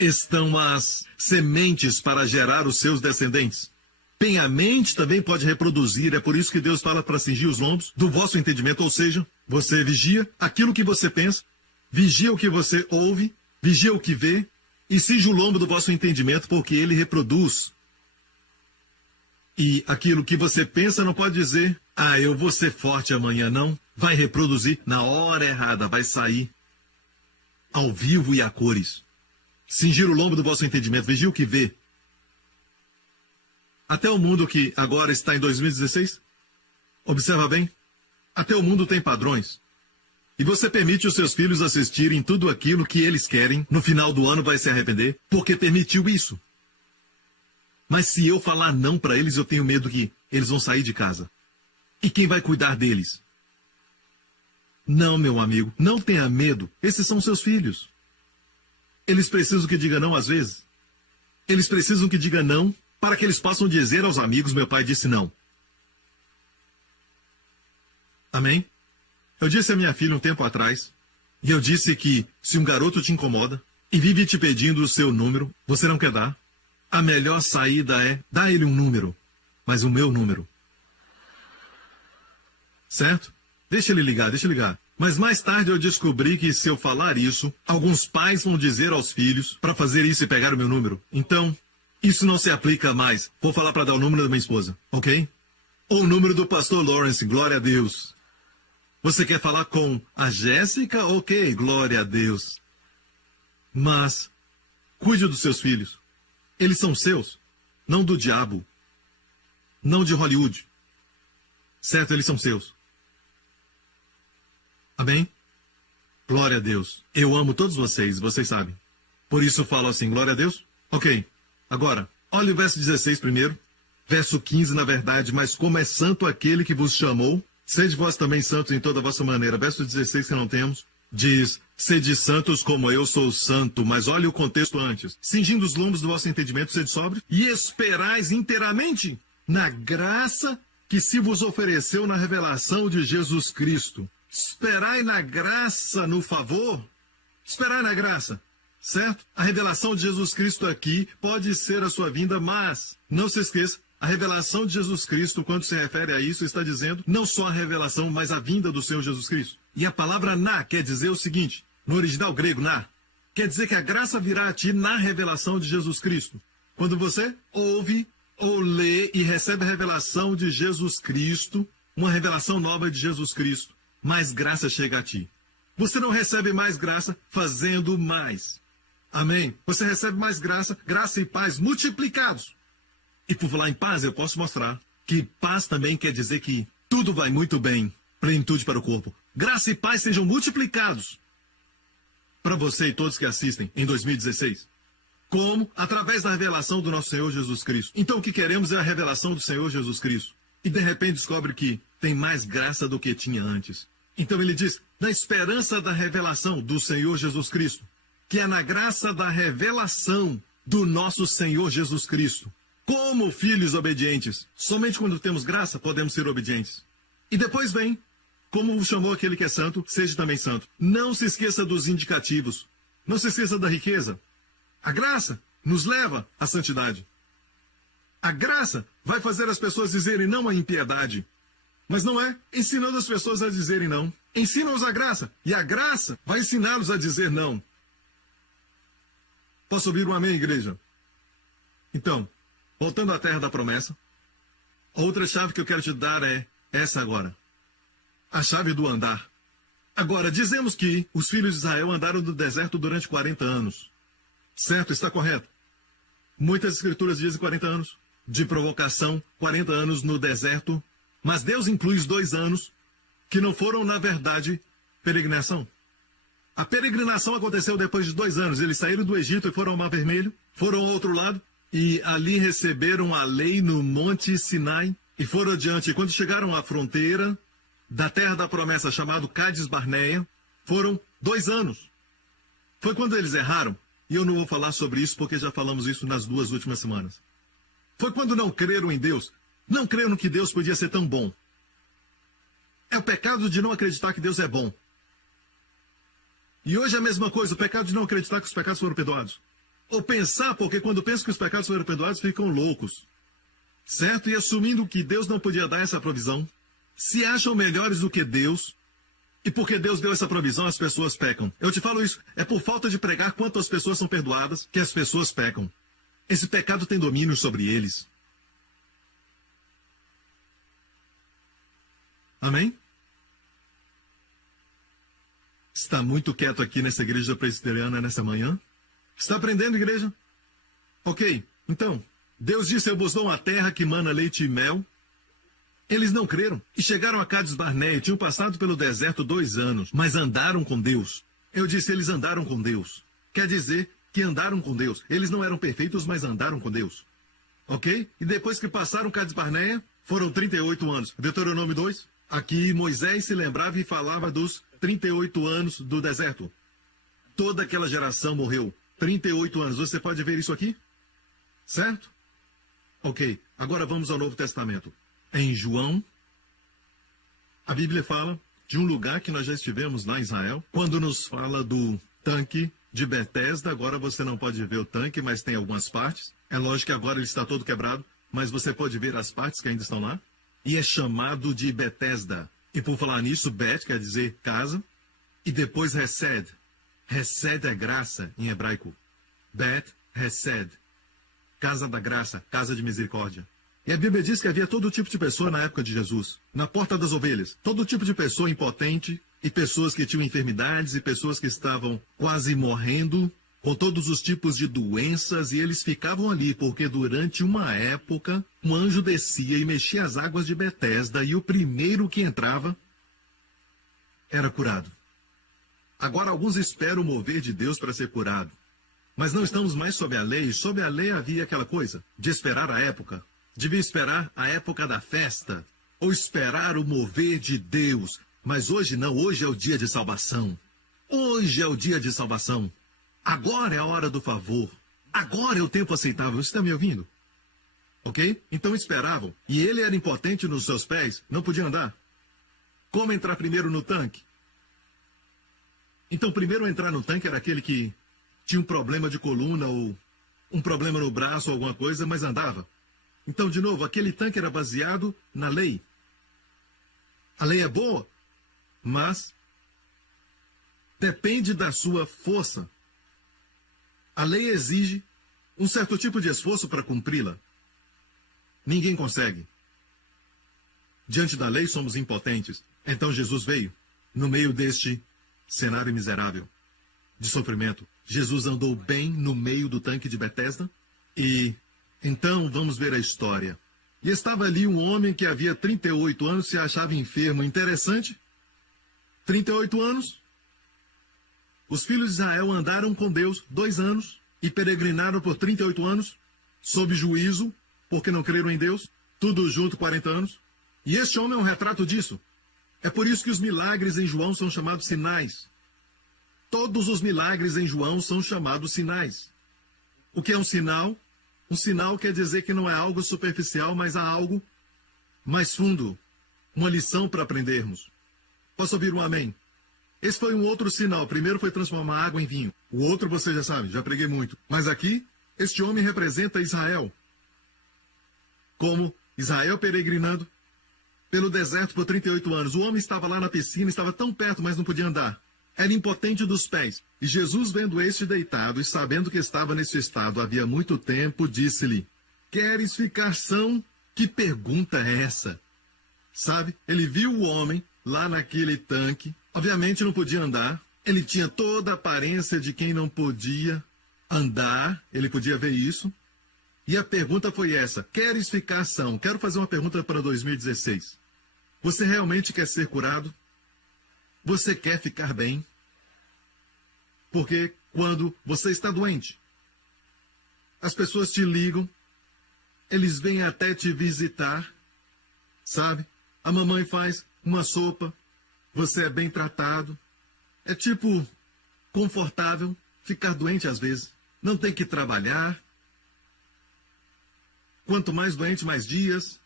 estão as sementes para gerar os seus descendentes. Bem, a mente também pode reproduzir, é por isso que Deus fala para cingir os lombos do vosso entendimento, ou seja, você vigia aquilo que você pensa, vigia o que você ouve, vigia o que vê, e cinge o lombo do vosso entendimento, porque ele reproduz. E aquilo que você pensa não pode dizer, eu vou ser forte amanhã, não. Vai reproduzir na hora errada, vai sair ao vivo e a cores. Cingir o lombo do vosso entendimento, vigia o que vê. Até o mundo que agora está em 2016, observa bem, até o mundo tem padrões. E você permite os seus filhos assistirem tudo aquilo que eles querem, no final do ano vai se arrepender, porque permitiu isso. Mas se eu falar não para eles, eu tenho medo que eles vão sair de casa. E quem vai cuidar deles? Não, meu amigo, não tenha medo, esses são seus filhos. Eles precisam que diga não às vezes. Eles precisam que diga não, para que eles possam dizer aos amigos, meu pai disse não. Amém? Eu disse à minha filha um tempo atrás, e eu disse que se um garoto te incomoda e vive te pedindo o seu número, você não quer dar, a melhor saída é dar ele um número, mas o meu número. Certo? Deixa ele ligar, deixa ele ligar. Mas mais tarde eu descobri que se eu falar isso, alguns pais vão dizer aos filhos para fazer isso e pegar o meu número. Então, isso não se aplica mais. Vou falar para dar o número da minha esposa, ok? Ou o número do pastor Lawrence, glória a Deus. Você quer falar com a Jéssica? Ok, glória a Deus. Mas, cuide dos seus filhos. Eles são seus, não do diabo. Não de Hollywood. Certo, eles são seus. Amém? Glória a Deus. Eu amo todos vocês, vocês sabem. Por isso falo assim, glória a Deus. Ok. Agora, olha o verso 16 primeiro. Verso 15, na verdade, mas como é santo aquele que vos chamou, sede vós também santos em toda a vossa maneira. Verso 16 que não temos, diz, sede santos como eu sou santo. Mas olha o contexto antes. Cingindo os lombos do vosso entendimento, sede sóbrio, e esperais inteiramente na graça que se vos ofereceu na revelação de Jesus Cristo. Esperai na graça, no favor. Esperai na graça. Certo? A revelação de Jesus Cristo aqui pode ser a sua vinda, mas não se esqueça, a revelação de Jesus Cristo, quando se refere a isso, está dizendo não só a revelação, mas a vinda do Senhor Jesus Cristo. E a palavra na quer dizer o seguinte, no original grego, na, quer dizer que a graça virá a ti na revelação de Jesus Cristo. Quando você ouve ou lê e recebe a revelação de Jesus Cristo, uma revelação nova de Jesus Cristo, mais graça chega a ti. Você não recebe mais graça fazendo mais. Amém? Você recebe mais graça, graça e paz multiplicados. E por falar em paz, eu posso mostrar que paz também quer dizer que tudo vai muito bem, plenitude para o corpo. Graça e paz sejam multiplicados para você e todos que assistem em 2016. Como? Através da revelação do nosso Senhor Jesus Cristo. Então o que queremos é a revelação do Senhor Jesus Cristo. E de repente descobre que tem mais graça do que tinha antes. Então ele diz, na esperança da revelação do Senhor Jesus Cristo, que é na graça da revelação do nosso Senhor Jesus Cristo. Como filhos obedientes. Somente quando temos graça podemos ser obedientes. E depois vem, como chamou aquele que é santo, seja também santo. Não se esqueça dos indicativos. Não se esqueça da riqueza. A graça nos leva à santidade. A graça vai fazer as pessoas dizerem não à impiedade. Mas não é ensinando as pessoas a dizerem não. Ensina-os a graça. E a graça vai ensiná-los a dizer não. Posso ouvir um amém, igreja? Então, voltando à terra da promessa, outra chave que eu quero te dar é essa agora. A chave do andar. Agora, dizemos que os filhos de Israel andaram no deserto durante 40 anos. Certo? Está correto. Muitas escrituras dizem 40 anos de provocação, 40 anos no deserto. Mas Deus inclui os 2 anos que não foram, na verdade, peregrinação. A peregrinação aconteceu depois de 2 anos. Eles saíram do Egito e foram ao Mar Vermelho, foram ao outro lado, e ali receberam a lei no Monte Sinai, e foram adiante. E quando chegaram à fronteira da terra da promessa, chamado Cádiz Barneia, foram 2 anos. Foi quando eles erraram, e eu não vou falar sobre isso porque já falamos isso nas 2 últimas semanas. Foi quando não creram em Deus. Não creram que Deus podia ser tão bom. É o pecado de não acreditar que Deus é bom. E hoje é a mesma coisa, o pecado de não acreditar que os pecados foram perdoados. Ou pensar, porque quando pensam que os pecados foram perdoados, ficam loucos. Certo? E assumindo que Deus não podia dar essa provisão, se acham melhores do que Deus, e porque Deus deu essa provisão, as pessoas pecam. Eu te falo isso, é por falta de pregar quanto as pessoas são perdoadas que as pessoas pecam. Esse pecado tem domínio sobre eles. Amém? Está muito quieto aqui nessa igreja presbiteriana nessa manhã? Está aprendendo, igreja? Ok, então, Deus disse, eu vos dou uma terra que mana leite e mel. Eles não creram e chegaram a Cádiz Barneia, tinham passado pelo deserto 2 anos, mas andaram com Deus. Eu disse, eles andaram com Deus. Quer dizer que andaram com Deus. Eles não eram perfeitos, mas andaram com Deus. Ok? E depois que passaram Cádiz Barneia, foram 38 anos. Deuteronômio 2. Aqui Moisés se lembrava e falava dos 38 anos do deserto. Toda aquela geração morreu. 38 anos. Você pode ver isso aqui? Certo? Ok. Agora vamos ao Novo Testamento. Em João, a Bíblia fala de um lugar que nós já estivemos lá em Israel. Quando nos fala do tanque de Betesda, agora você não pode ver o tanque, mas tem algumas partes. É lógico que agora ele está todo quebrado, mas você pode ver as partes que ainda estão lá. E é chamado de Betesda. E por falar nisso, Bet quer dizer casa. E depois Hesed. Hesed é graça em hebraico. Bet, Hesed. Casa da graça, casa de misericórdia. E a Bíblia diz que havia todo tipo de pessoa na época de Jesus. Na porta das ovelhas. Todo tipo de pessoa impotente. E pessoas que tinham enfermidades. E pessoas que estavam quase morrendo. Com todos os tipos de doenças, e eles ficavam ali, porque durante uma época, um anjo descia e mexia as águas de Betesda, e o primeiro que entrava era curado. Agora, alguns esperam o mover de Deus para ser curado. Mas não estamos mais sob a lei. Sob a lei havia aquela coisa de esperar a época. Devia esperar a época da festa, ou esperar o mover de Deus. Mas hoje não, hoje é o dia de salvação. Hoje é o dia de salvação. Agora é a hora do favor. Agora é o tempo aceitável. Você está me ouvindo? Ok? Então esperavam. E ele era impotente nos seus pés. Não podia andar. Como entrar primeiro no tanque? Então, primeiro a entrar no tanque era aquele que tinha um problema de coluna ou um problema no braço ou alguma coisa, mas andava. Então, de novo, aquele tanque era baseado na lei. A lei é boa, mas depende da sua força. A lei exige um certo tipo de esforço para cumpri-la. Ninguém consegue. Diante da lei somos impotentes. Então Jesus veio no meio deste cenário miserável de sofrimento. Jesus andou bem no meio do tanque de Betesda. E então vamos ver a história. E estava ali um homem que havia 38 anos, se achava enfermo. Interessante. 38 anos. Os filhos de Israel andaram com Deus 2 anos e peregrinaram por 38 anos, sob juízo, porque não creram em Deus, tudo junto 40 anos. E este homem é um retrato disso. É por isso que os milagres em João são chamados sinais. Todos os milagres em João são chamados sinais. O que é um sinal? Um sinal quer dizer que não é algo superficial, mas há algo mais fundo. Uma lição para aprendermos. Posso ouvir um amém? Esse foi um outro sinal. O primeiro foi transformar água em vinho. O outro, você já sabe, já preguei muito. Mas aqui, este homem representa Israel. Como Israel peregrinando pelo deserto por 38 anos. O homem estava lá na piscina, estava tão perto, mas não podia andar. Era impotente dos pés. E Jesus, vendo este deitado e sabendo que estava nesse estado havia muito tempo, disse-lhe: Queres ficar são? Que pergunta é essa? Sabe? Ele viu o homem lá naquele tanque. Obviamente não podia andar. Ele tinha toda a aparência de quem não podia andar. Ele podia ver isso. E a pergunta foi essa: queres ficar são? Quero fazer uma pergunta para 2016. Você realmente quer ser curado? Você quer ficar bem? Porque quando você está doente, as pessoas te ligam, eles vêm até te visitar, sabe? A mamãe faz uma sopa, você é bem tratado. É tipo confortável ficar doente às vezes. Não tem que trabalhar. Quanto mais doente, mais dias.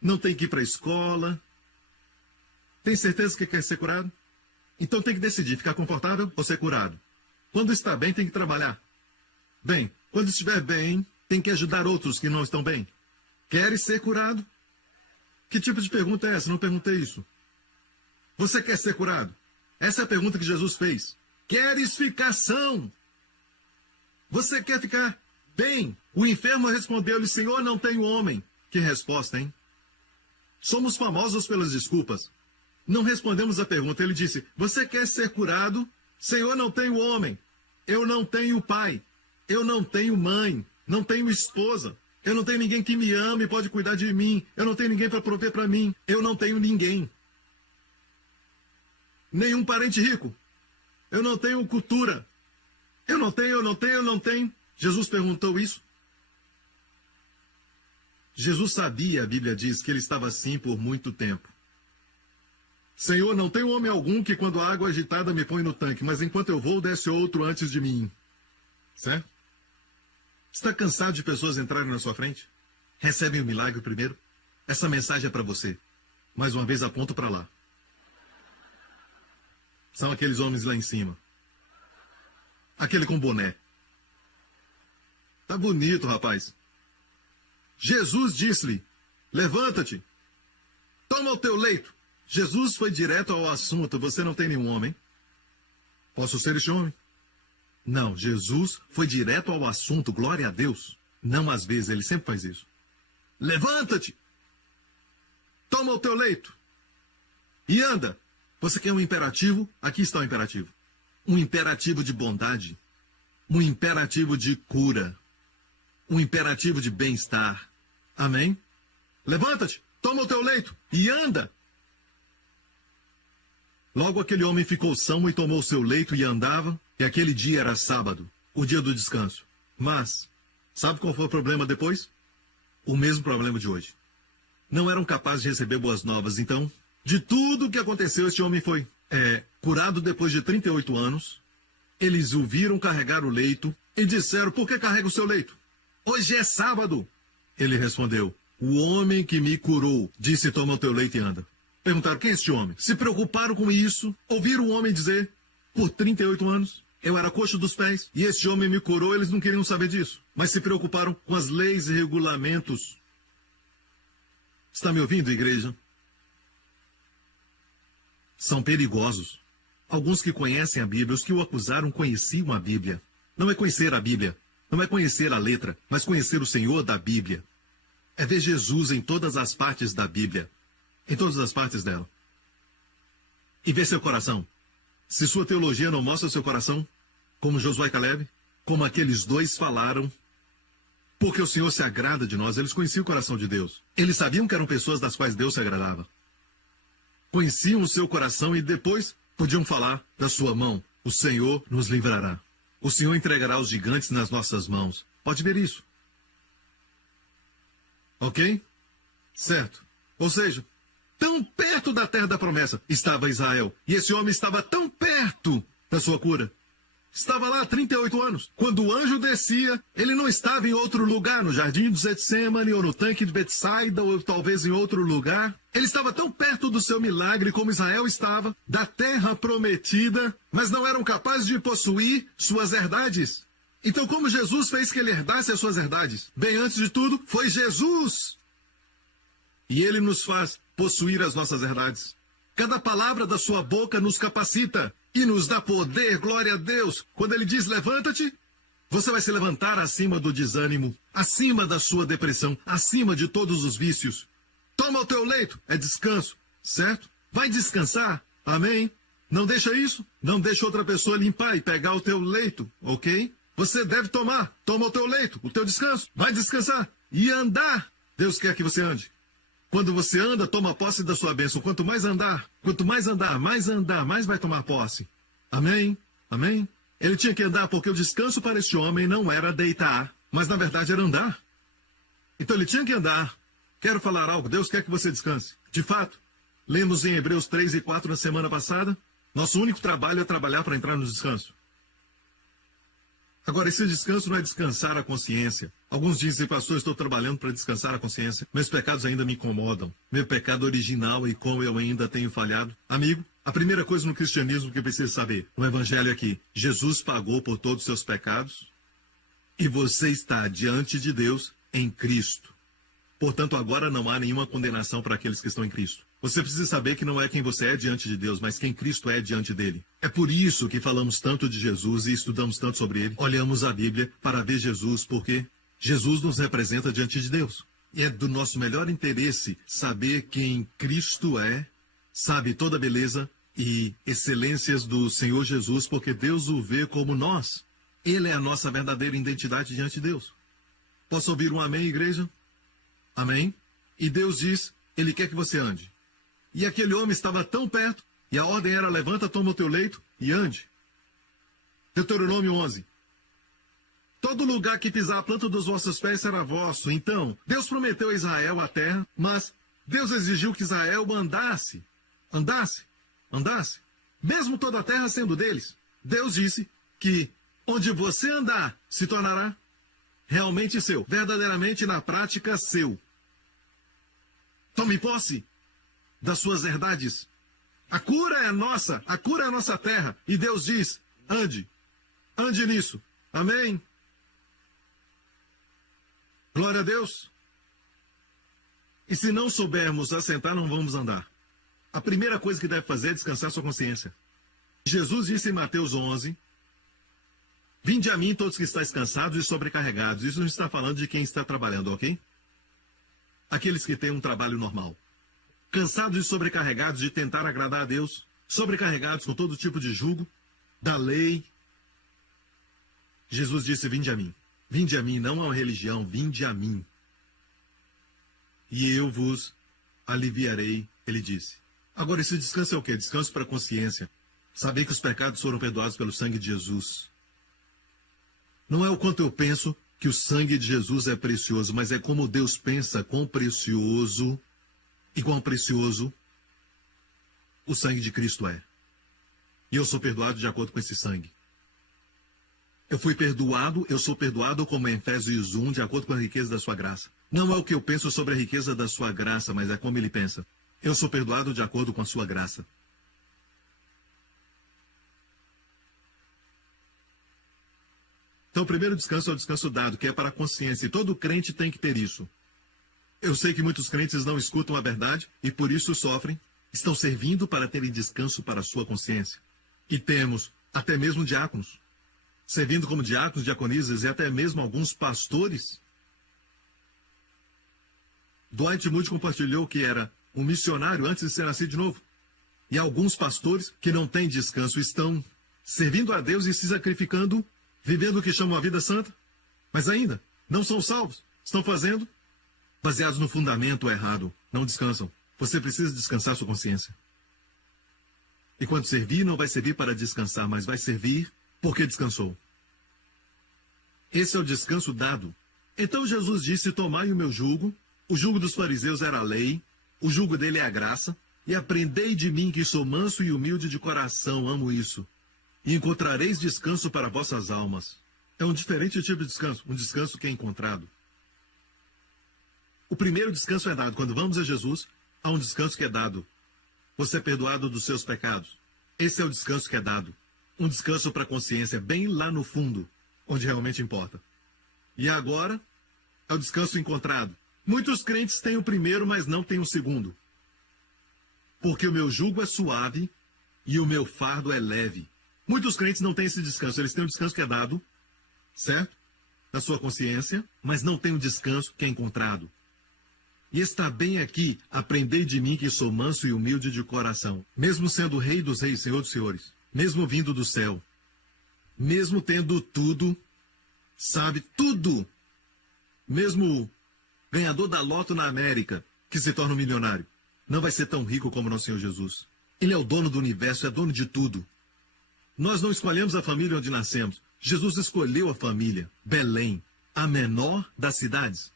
Não tem que ir para a escola. Tem certeza que quer ser curado? Então tem que decidir, ficar confortável ou ser curado. Quando está bem, tem que trabalhar. Bem, quando estiver bem, tem que ajudar outros que não estão bem. Queres ser curado? Que tipo de pergunta é essa? Não perguntei isso. Você quer ser curado? Essa é a pergunta que Jesus fez. Queres ficar são? Você quer ficar bem? O enfermo respondeu-lhe: Senhor, não tenho homem. Que resposta, hein? Somos famosos pelas desculpas. Não respondemos a pergunta. Ele disse: você quer ser curado? Senhor, não tenho homem. Eu não tenho pai. Eu não tenho mãe. Não tenho esposa. Eu não tenho ninguém que me ame e pode cuidar de mim. Eu não tenho ninguém para prover para mim. Eu não tenho ninguém. Nenhum parente rico. Eu não tenho cultura. Eu não tenho. Jesus perguntou isso. Jesus sabia, a Bíblia diz, que ele estava assim por muito tempo. Senhor, não tenho homem algum que quando a água agitada me põe no tanque, mas enquanto eu vou, desce outro antes de mim. Certo? Está cansado de pessoas entrarem na sua frente? Recebem o milagre primeiro? Essa mensagem é para você. Mais uma vez aponto para lá. São aqueles homens lá em cima. Aquele com boné. Tá bonito, rapaz. Jesus disse-lhe: levanta-te, toma o teu leito. Jesus foi direto ao assunto. Você não tem nenhum homem? Posso ser este homem? Não, Jesus foi direto ao assunto, glória a Deus. Não às vezes, ele sempre faz isso. Levanta-te, toma o teu leito e anda. Você quer um imperativo? Aqui está o imperativo. Um imperativo de bondade. Um imperativo de cura. Um imperativo de bem-estar. Amém? Levanta-te, toma o teu leito e anda. Logo aquele homem ficou são e tomou o seu leito e andava, e aquele dia era sábado, o dia do descanso. Mas, sabe qual foi o problema depois? O mesmo problema de hoje. Não eram capazes de receber boas novas, então, de tudo o que aconteceu, este homem foi curado depois de 38 anos. Eles o viram carregar o leito e disseram: por que carrega o seu leito? Hoje é sábado. Ele respondeu: o homem que me curou disse: toma o teu leito e anda. Perguntaram: quem é este homem? Se preocuparam com isso. Ouviram o homem dizer: por 38 anos eu era coxo dos pés e este homem me curou. Eles não queriam saber disso, mas se preocuparam com as leis e regulamentos. Está me ouvindo, igreja? São perigosos. Alguns que conhecem a Bíblia, os que o acusaram conheciam a Bíblia. Não é conhecer a Bíblia, não é conhecer a letra, mas conhecer o Senhor da Bíblia. É ver Jesus em todas as partes da Bíblia. Em todas as partes dela. E ver seu coração. Se sua teologia não mostra seu coração, como Josué e Caleb, como aqueles dois falaram, porque o Senhor se agrada de nós. Eles conheciam o coração de Deus. Eles sabiam que eram pessoas das quais Deus se agradava. Conheciam o seu coração e depois podiam falar da sua mão: o Senhor nos livrará. O Senhor entregará os gigantes nas nossas mãos. Pode ver isso. Ok? Certo. Ou seja, tão perto da terra da promessa estava Israel. E esse homem estava tão perto da sua cura. Estava lá há 38 anos. Quando o anjo descia, ele não estava em outro lugar, no jardim do Getsemane, ou no tanque de Betsaida, ou talvez em outro lugar. Ele estava tão perto do seu milagre como Israel estava, da terra prometida, mas não eram capazes de possuir suas herdades. Então, como Jesus fez que ele herdasse as suas herdades? Bem, antes de tudo, foi Jesus. E ele nos faz possuir as nossas herdades. Cada palavra da sua boca nos capacita e nos dá poder, glória a Deus. Quando ele diz levanta-te, você vai se levantar acima do desânimo, acima da sua depressão, acima de todos os vícios. Toma o teu leito, é descanso, certo? Vai descansar, amém? Não deixa isso, não deixa outra pessoa limpar e pegar o teu leito, ok? Você deve tomar, toma o teu leito, o teu descanso, vai descansar e andar. Deus quer que você ande. Quando você anda, toma posse da sua bênção. Quanto mais andar, mais vai tomar posse. Amém? Amém? Ele tinha que andar porque o descanso para este homem não era deitar, mas na verdade era andar. Então ele tinha que andar. Quero falar algo, Deus quer que você descanse. De fato, lemos em Hebreus 3 e 4 na semana passada, nosso único trabalho é trabalhar para entrar no descanso. Agora, esse descanso não é descansar a consciência. Alguns dizem, pastor, estou trabalhando para descansar a consciência. Meus pecados ainda me incomodam. Meu pecado original e como eu ainda tenho falhado. Amigo, a primeira coisa no cristianismo que precisa saber, no evangelho aqui, Jesus pagou por todos os seus pecados e você está diante de Deus em Cristo. Portanto, agora não há nenhuma condenação para aqueles que estão em Cristo. Você precisa saber que não é quem você é diante de Deus, mas quem Cristo é diante dele. É por isso que falamos tanto de Jesus e estudamos tanto sobre ele. Olhamos a Bíblia para ver Jesus, porque Jesus nos representa diante de Deus. E é do nosso melhor interesse saber quem Cristo é, sabe toda a beleza e excelências do Senhor Jesus, porque Deus o vê como nós. Ele é a nossa verdadeira identidade diante de Deus. Posso ouvir um amém, igreja? Amém? E Deus diz, ele quer que você ande. E aquele homem estava tão perto, e a ordem era, levanta, toma o teu leito e ande. Deuteronômio 11. Todo lugar que pisar a planta dos vossos pés será vosso. Então, Deus prometeu a Israel a terra, mas Deus exigiu que Israel andasse, mesmo toda a terra sendo deles. Deus disse que onde você andar se tornará realmente seu, verdadeiramente na prática seu. Tome posse das suas herdades. A cura é a nossa terra. E Deus diz, ande nisso. Amém? Glória a Deus. E se não soubermos assentar, não vamos andar. A primeira coisa que deve fazer é descansar sua consciência. Jesus disse em Mateus 11, vinde a mim todos que estáis cansados e sobrecarregados. Isso não está falando de quem está trabalhando, ok? Aqueles que têm um trabalho normal. Cansados e sobrecarregados de tentar agradar a Deus, sobrecarregados com todo tipo de jugo, da lei. Jesus disse, vinde a mim. Vinde a mim, não a uma religião, vinde a mim. E eu vos aliviarei, ele disse. Agora, esse descanso é o quê? Descanso para a consciência. Saber que os pecados foram perdoados pelo sangue de Jesus. Não é o quanto eu penso que o sangue de Jesus é precioso, mas é como Deus pensa quão precioso e quão precioso o sangue de Cristo é. E eu sou perdoado de acordo com esse sangue. Eu fui perdoado, eu sou perdoado como em Efésios 1, de acordo com a riqueza da sua graça. Não é o que eu penso sobre a riqueza da sua graça, mas é como ele pensa. Eu sou perdoado de acordo com a sua graça. Então o primeiro descanso é o descanso dado, que é para a consciência. E todo crente tem que ter isso. Eu sei que muitos crentes não escutam a verdade e por isso sofrem. Estão servindo para terem descanso para a sua consciência. E temos até mesmo diáconos, servindo como diáconos, diaconisas e até mesmo alguns pastores. Dwight Moody compartilhou que era um missionário antes de ser nascido de novo. E alguns pastores que não têm descanso estão servindo a Deus e se sacrificando, vivendo o que chamam a vida santa, mas ainda não são salvos. Estão fazendo baseados no fundamento errado. Não descansam. Você precisa descansar sua consciência. E quando servir, não vai servir para descansar, mas vai servir porque descansou. Esse é o descanso dado. Então Jesus disse, tomai o meu jugo. O jugo dos fariseus era a lei. O jugo dele é a graça. E aprendei de mim que sou manso e humilde de coração, amo isso. E encontrareis descanso para vossas almas. É um diferente tipo de descanso, um descanso que é encontrado. O primeiro descanso é dado quando vamos a Jesus, há um descanso que é dado. Você é perdoado dos seus pecados. Esse é o descanso que é dado. Um descanso para a consciência, bem lá no fundo, onde realmente importa. E agora, é o descanso encontrado. Muitos crentes têm o primeiro, mas não têm o segundo. Porque o meu jugo é suave e o meu fardo é leve. Muitos crentes não têm esse descanso. Eles têm o descanso que é dado, certo? Da sua consciência, mas não têm o descanso que é encontrado. E está bem aqui, aprendei de mim que sou manso e humilde de coração. Mesmo sendo rei dos reis, senhor dos senhores, mesmo vindo do céu, mesmo tendo tudo, sabe, tudo, mesmo ganhador da loto na América, que se torna um milionário, não vai ser tão rico como nosso Senhor Jesus. Ele é o dono do universo, é dono de tudo. Nós não escolhemos a família onde nascemos. Jesus escolheu a família, Belém, a menor das cidades.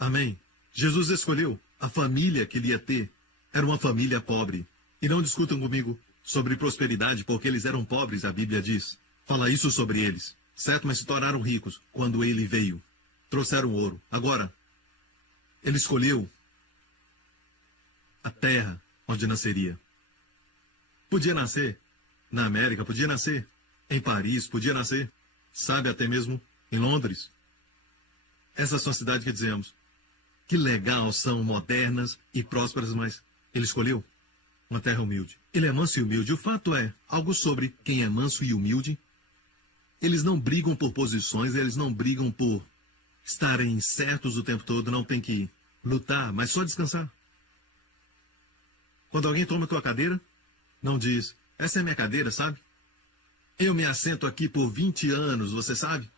Amém. Jesus escolheu a família que ele ia ter. Era uma família pobre. E não discutam comigo sobre prosperidade, porque eles eram pobres, a Bíblia diz. Fala isso sobre eles, certo? Mas se tornaram ricos quando ele veio. Trouxeram ouro. Agora, ele escolheu a terra onde nasceria. Podia nascer na América, podia nascer em Paris, podia nascer, sabe, até mesmo em Londres. Essas são as cidades que dizemos que legal, são modernas e prósperas, mas ele escolheu uma terra humilde. Ele é manso e humilde. O fato é, algo sobre quem é manso e humilde, eles não brigam por posições, eles não brigam por estarem certos o tempo todo, não tem que lutar, mas só descansar. Quando alguém toma tua cadeira, não diz, essa é minha cadeira, sabe? Eu me assento aqui por 20 anos, você sabe?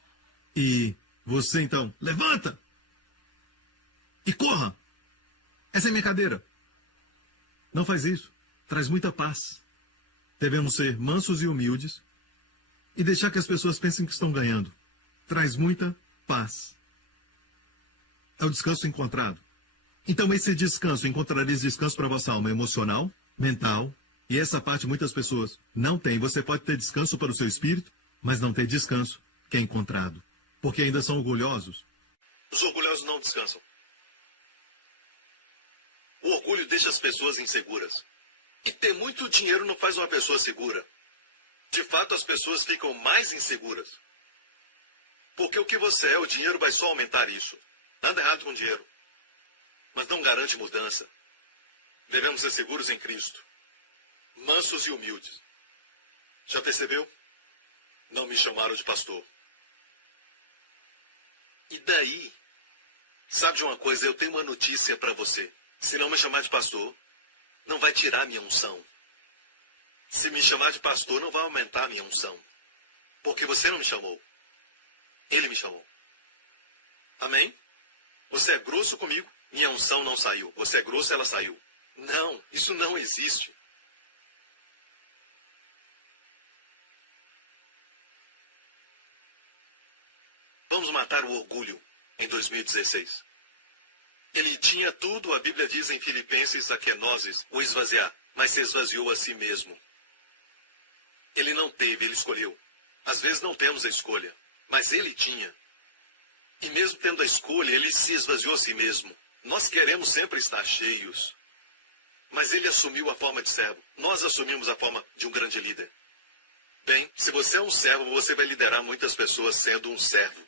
E você, então, levanta! E corra! Essa é minha cadeira. Não faz isso. Traz muita paz. Devemos ser mansos e humildes e deixar que as pessoas pensem que estão ganhando. Traz muita paz. É o descanso encontrado. Então, esse descanso, encontrareis descanso para a vossa alma emocional, mental, e essa parte muitas pessoas não têm. Você pode ter descanso para o seu espírito, mas não ter descanso que é encontrado. Porque ainda são orgulhosos. Os orgulhosos não descansam. O orgulho deixa as pessoas inseguras. E ter muito dinheiro não faz uma pessoa segura. De fato, as pessoas ficam mais inseguras. Porque o que você é, o dinheiro vai só aumentar isso. Nada errado com dinheiro. Mas não garante mudança. Devemos ser seguros em Cristo. Mansos e humildes. Já percebeu? Não me chamaram de pastor. E daí? Sabe de uma coisa? Eu tenho uma notícia para você. Se não me chamar de pastor, não vai tirar minha unção. Se me chamar de pastor, não vai aumentar minha unção. Porque você não me chamou. Ele me chamou. Amém? Você é grosso comigo, minha unção não saiu. Você é grosso, ela saiu. Não, isso não existe. Vamos matar o orgulho em 2016. Ele tinha tudo, a Bíblia diz em Filipenses, a kenoses, o esvaziar, mas se esvaziou a si mesmo. Ele não teve, ele escolheu. Às vezes não temos a escolha, mas ele tinha. E mesmo tendo a escolha, ele se esvaziou a si mesmo. Nós queremos sempre estar cheios. Mas ele assumiu a forma de servo. Nós assumimos a forma de um grande líder. Bem, se você é um servo, você vai liderar muitas pessoas sendo um servo.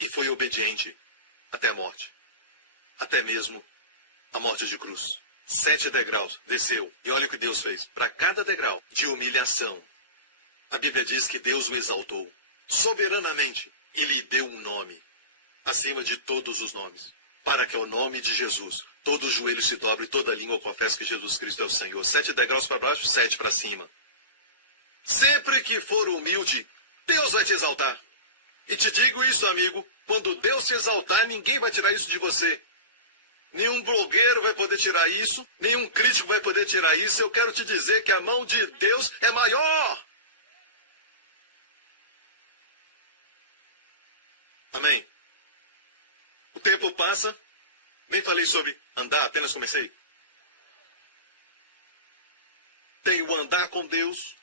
E foi obediente até a morte. Até mesmo a morte de cruz. 7 degraus, desceu. E olha o que Deus fez. Para cada degrau de humilhação, a Bíblia diz que Deus o exaltou. Soberanamente, e lhe deu um nome. Acima de todos os nomes. Para que ao nome de Jesus, todo o joelho se dobre e toda língua confesse que Jesus Cristo é o Senhor. 7 degraus para baixo, 7 para cima. Sempre que for humilde, Deus vai te exaltar. E te digo isso, amigo, quando Deus te exaltar, ninguém vai tirar isso de você. Nenhum blogueiro vai poder tirar isso, nenhum crítico vai poder tirar isso. Eu quero te dizer que a mão de Deus é maior. Amém. O tempo passa Nem falei sobre andar, apenas comecei. Tem o andar com Deus,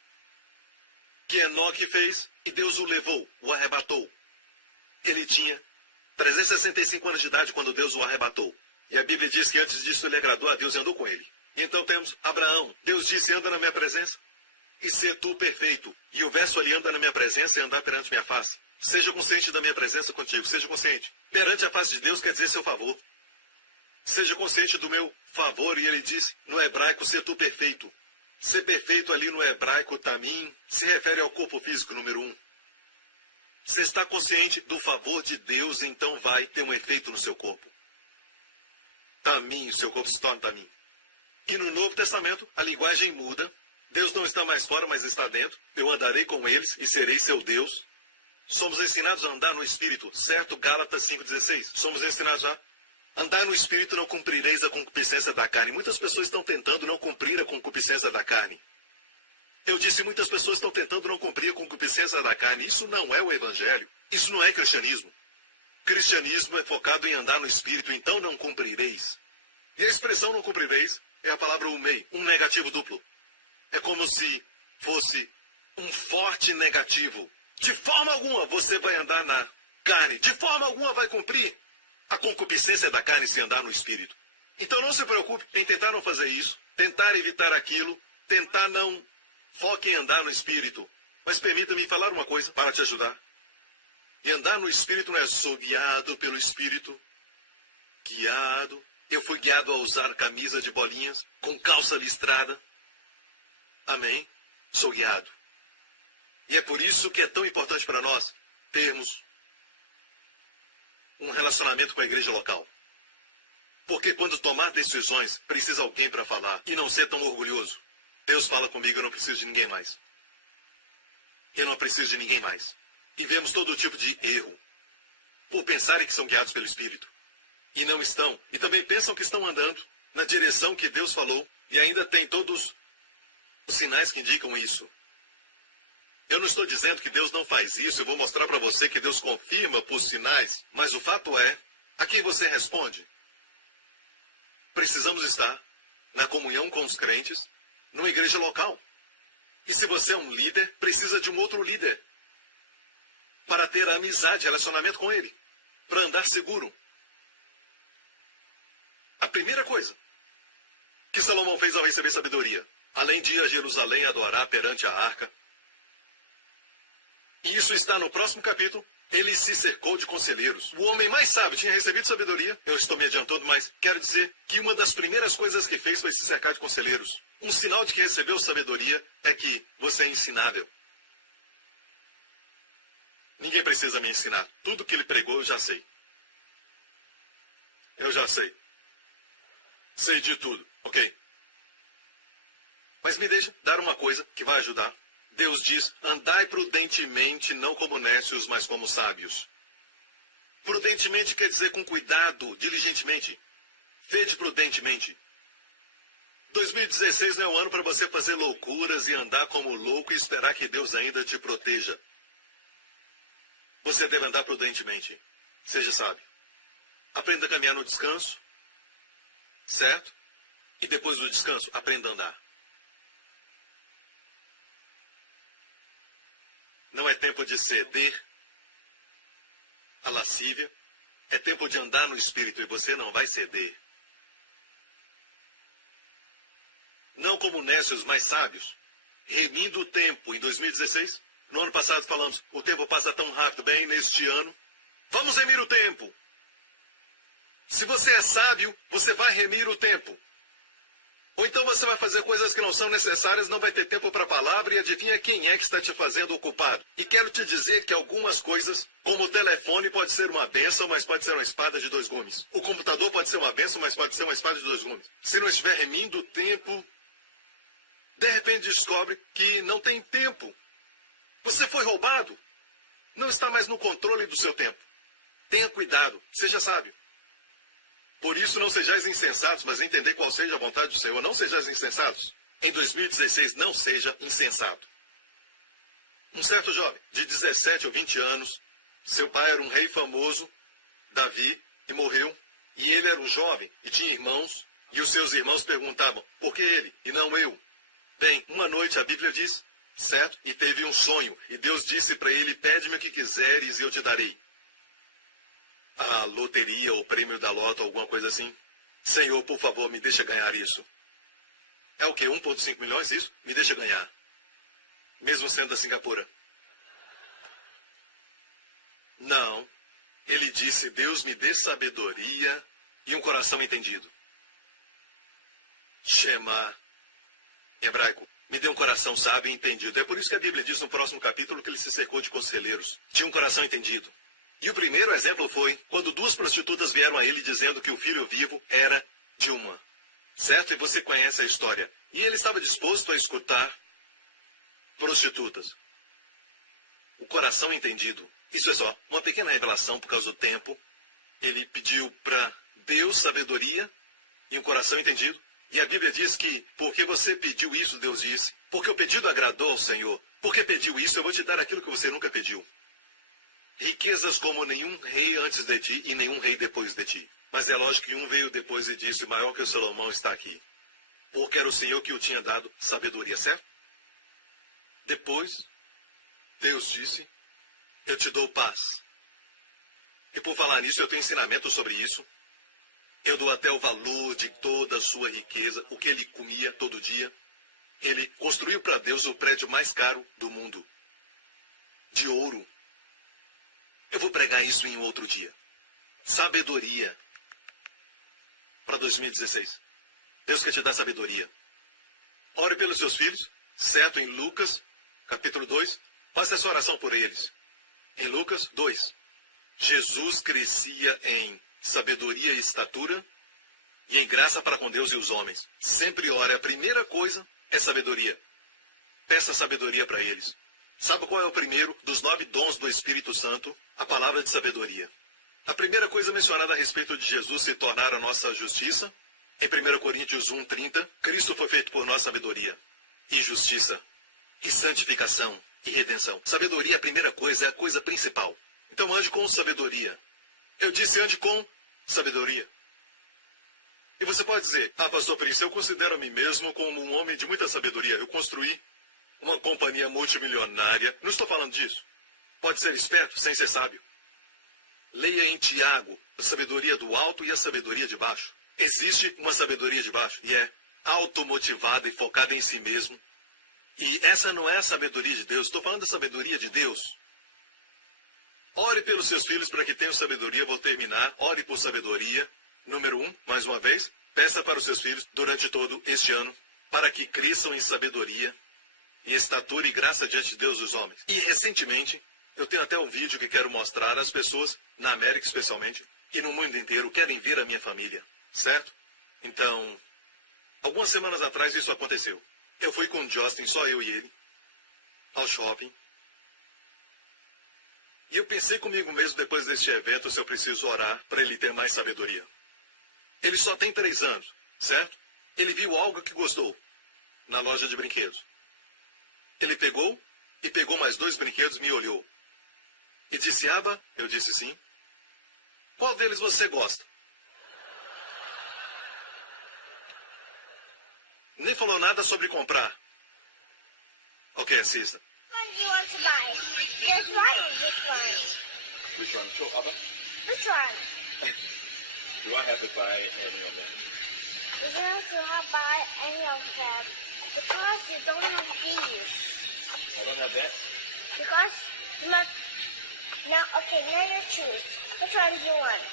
que Enoque fez, e Deus o levou, o arrebatou. Ele tinha 365 anos de idade quando Deus o arrebatou. E a Bíblia diz que antes disso ele agradou a Deus e andou com ele. Então temos Abraão. Deus disse, anda na minha presença e ser tu perfeito. E o verso ali, anda na minha presença e andar perante minha face. Seja consciente da minha presença contigo, seja consciente. Perante a face de Deus quer dizer seu favor. Seja consciente do meu favor, e ele disse no hebraico, ser tu perfeito. Ser perfeito ali no hebraico, tamim, se refere ao corpo físico, número 1. Você está consciente do favor de Deus, então vai ter um efeito no seu corpo. Tamim, o seu corpo se torna tamim. E no Novo Testamento, a linguagem muda. Deus não está mais fora, mas está dentro. Eu andarei com eles e serei seu Deus. Somos ensinados a andar no Espírito, certo? Gálatas 5,16. Somos ensinados a andar no Espírito, não cumprireis a concupiscência da carne. Muitas pessoas estão tentando não cumprir a concupiscência da carne. Eu disse, muitas pessoas estão tentando não cumprir a concupiscência da carne. Isso não é o Evangelho. Isso não é cristianismo. Cristianismo é focado em andar no Espírito, então não cumprireis. E a expressão não cumprireis é a palavra umei, um negativo duplo. É como se fosse um forte negativo. De forma alguma você vai andar na carne. De forma alguma vai cumprir a concupiscência da carne se andar no Espírito. Então não se preocupe em tentar não fazer isso, tentar evitar aquilo, tentar não foque em andar no Espírito. Mas permita-me falar uma coisa para te ajudar. E andar no Espírito não é sou guiado pelo Espírito. Guiado. Eu fui guiado a usar camisa de bolinhas com calça listrada. Amém? Sou guiado. E é por isso que é tão importante para nós termos um relacionamento com a igreja local. Porque quando tomar decisões, precisa alguém para falar e não ser tão orgulhoso. Deus fala comigo, eu não preciso de ninguém mais. Eu não preciso de ninguém mais. E vemos todo tipo de erro por pensarem que são guiados pelo Espírito. E não estão. E também pensam que estão andando na direção que Deus falou. E ainda tem todos os sinais que indicam isso. Eu não estou dizendo que Deus não faz isso. Eu vou mostrar para você que Deus confirma por sinais. Mas o fato é, a quem você responde? Precisamos estar na comunhão com os crentes, numa igreja local. E se você é um líder, precisa de um outro líder. Para ter amizade, relacionamento com ele. Para andar seguro. A primeira coisa que Salomão fez ao receber sabedoria, além de ir a Jerusalém adorar perante a arca, e isso está no próximo capítulo, ele se cercou de conselheiros. O homem mais sábio tinha recebido sabedoria. Eu estou me adiantando, mas quero dizer que uma das primeiras coisas que fez foi se cercar de conselheiros. Um sinal de que recebeu sabedoria é que você é ensinável. Ninguém precisa me ensinar. Tudo que ele pregou eu já sei. Eu já sei. Sei de tudo, ok? Mas me deixa dar uma coisa que vai ajudar. Deus diz, andai prudentemente, não como nécios, mas como sábios. Prudentemente quer dizer com cuidado, diligentemente. Vede prudentemente. 2016 não é um ano para você fazer loucuras e andar como louco e esperar que Deus ainda te proteja. Você deve andar prudentemente. Seja sábio. Aprenda a caminhar no descanso. Certo? E depois do descanso, aprenda a andar. Não é tempo de ceder à lascívia. É tempo de andar no Espírito e você não vai ceder. Não como nécios, mas sábios. Remindo o tempo. Em 2016, no ano passado falamos, o tempo passa tão rápido, bem, neste ano. Vamos remir o tempo. Se você é sábio, você vai remir o tempo. Ou então você vai fazer coisas que não são necessárias, não vai ter tempo para a palavra e adivinha quem é que está te fazendo ocupado. E quero te dizer que algumas coisas, como o telefone pode ser uma bênção, mas pode ser uma espada de dois gumes. O computador pode ser uma bênção, mas pode ser uma espada de dois gumes. Se não estiver remindo o tempo, de repente descobre que não tem tempo. Você foi roubado. Não está mais no controle do seu tempo. Tenha cuidado, seja sábio. Por isso não sejais insensatos, mas entender qual seja a vontade do Senhor. Não sejais insensatos. Em 2016, não seja insensato. Um certo jovem, de 17 ou 20 anos, seu pai era um rei famoso, Davi, e morreu. E ele era um jovem e tinha irmãos, e os seus irmãos perguntavam, por que ele e não eu? Bem, uma noite a Bíblia diz, certo? E teve um sonho, e Deus disse para ele, pede-me o que quiseres e eu te darei. A loteria, ou prêmio da loto, alguma coisa assim. Senhor, por favor, me deixa ganhar isso. É o quê? 1,5 milhões isso? Me deixa ganhar. Mesmo sendo da Singapura. Não. Ele disse, Deus me dê sabedoria e um coração entendido. Shema, em hebraico, me dê um coração sábio e entendido. É por isso que a Bíblia diz no próximo capítulo que ele se cercou de conselheiros. Tinha um coração entendido. E o primeiro exemplo foi quando 2 prostitutas vieram a ele dizendo que o filho vivo era de uma. Certo? E você conhece a história. E ele estava disposto a escutar prostitutas. O coração entendido. Isso é só uma pequena revelação por causa do tempo. Ele pediu para Deus sabedoria e um coração entendido. E a Bíblia diz que, porque você pediu isso, Deus disse, porque o pedido agradou ao Senhor, porque pediu isso, eu vou te dar aquilo que você nunca pediu. Riquezas como nenhum rei antes de ti e nenhum rei depois de ti. Mas é lógico que um veio depois e disse, maior que o Salomão está aqui. Porque era o Senhor que o tinha dado sabedoria, certo? Depois, Deus disse, eu te dou paz. E por falar nisso, eu tenho ensinamento sobre isso. Eu dou até o valor de toda a sua riqueza, o que ele comia todo dia. Ele construiu para Deus o prédio mais caro do mundo. De ouro. Eu vou pregar isso em um outro dia. Sabedoria. Para 2016. Deus quer te dar sabedoria. Ore pelos seus filhos, certo? Em Lucas, capítulo 2. Faça essa oração por eles. Em Lucas 2. Jesus crescia em sabedoria e estatura e em graça para com Deus e os homens. Sempre ore. A primeira coisa é sabedoria. Peça sabedoria para eles. Sabe qual é o primeiro dos 9 dons do Espírito Santo? A palavra de sabedoria. A primeira coisa mencionada a respeito de Jesus se tornar a nossa justiça. Em 1 Coríntios 1:30, Cristo foi feito por nós sabedoria e justiça e santificação e redenção. Sabedoria, a primeira coisa, é a coisa principal. Então ande com sabedoria. Eu disse ande com sabedoria. E você pode dizer, pastor Prince, eu considero a mim mesmo como um homem de muita sabedoria. Eu construí uma companhia multimilionária. Não estou falando disso. Pode ser esperto sem ser sábio. Leia em Tiago a sabedoria do alto e a sabedoria de baixo. Existe uma sabedoria de baixo e é automotivada e focada em si mesmo. E essa não é a sabedoria de Deus. Estou falando da sabedoria de Deus. Ore pelos seus filhos para que tenham sabedoria. Vou terminar. Ore por sabedoria. Número 1, mais uma vez. Peça para os seus filhos durante todo este ano para que cresçam em sabedoria, em estatura e graça diante de Deus e dos homens. E recentemente, eu tenho até um vídeo que quero mostrar às pessoas, na América especialmente, e no mundo inteiro, querem ver a minha família. Certo? Então, algumas semanas atrás isso aconteceu. Eu fui com o Justin, só eu e ele, ao shopping. E eu pensei comigo mesmo, depois deste evento, se eu preciso orar para ele ter mais sabedoria. Ele só tem 3 anos, certo? Ele viu algo que gostou na loja de brinquedos. Ele pegou e pegou mais 2 brinquedos e me olhou. E disse, Aba, eu disse sim. Qual deles você gosta? Nem falou nada sobre comprar. Ok, assista. Which one do you want to buy? This one or this one? Which one? So, Abba, Which one? do I have to buy any of them? You don't have to buy any of them because you don't have these. I don't have that. Because not now. Okay, now you choose. Which one do you want?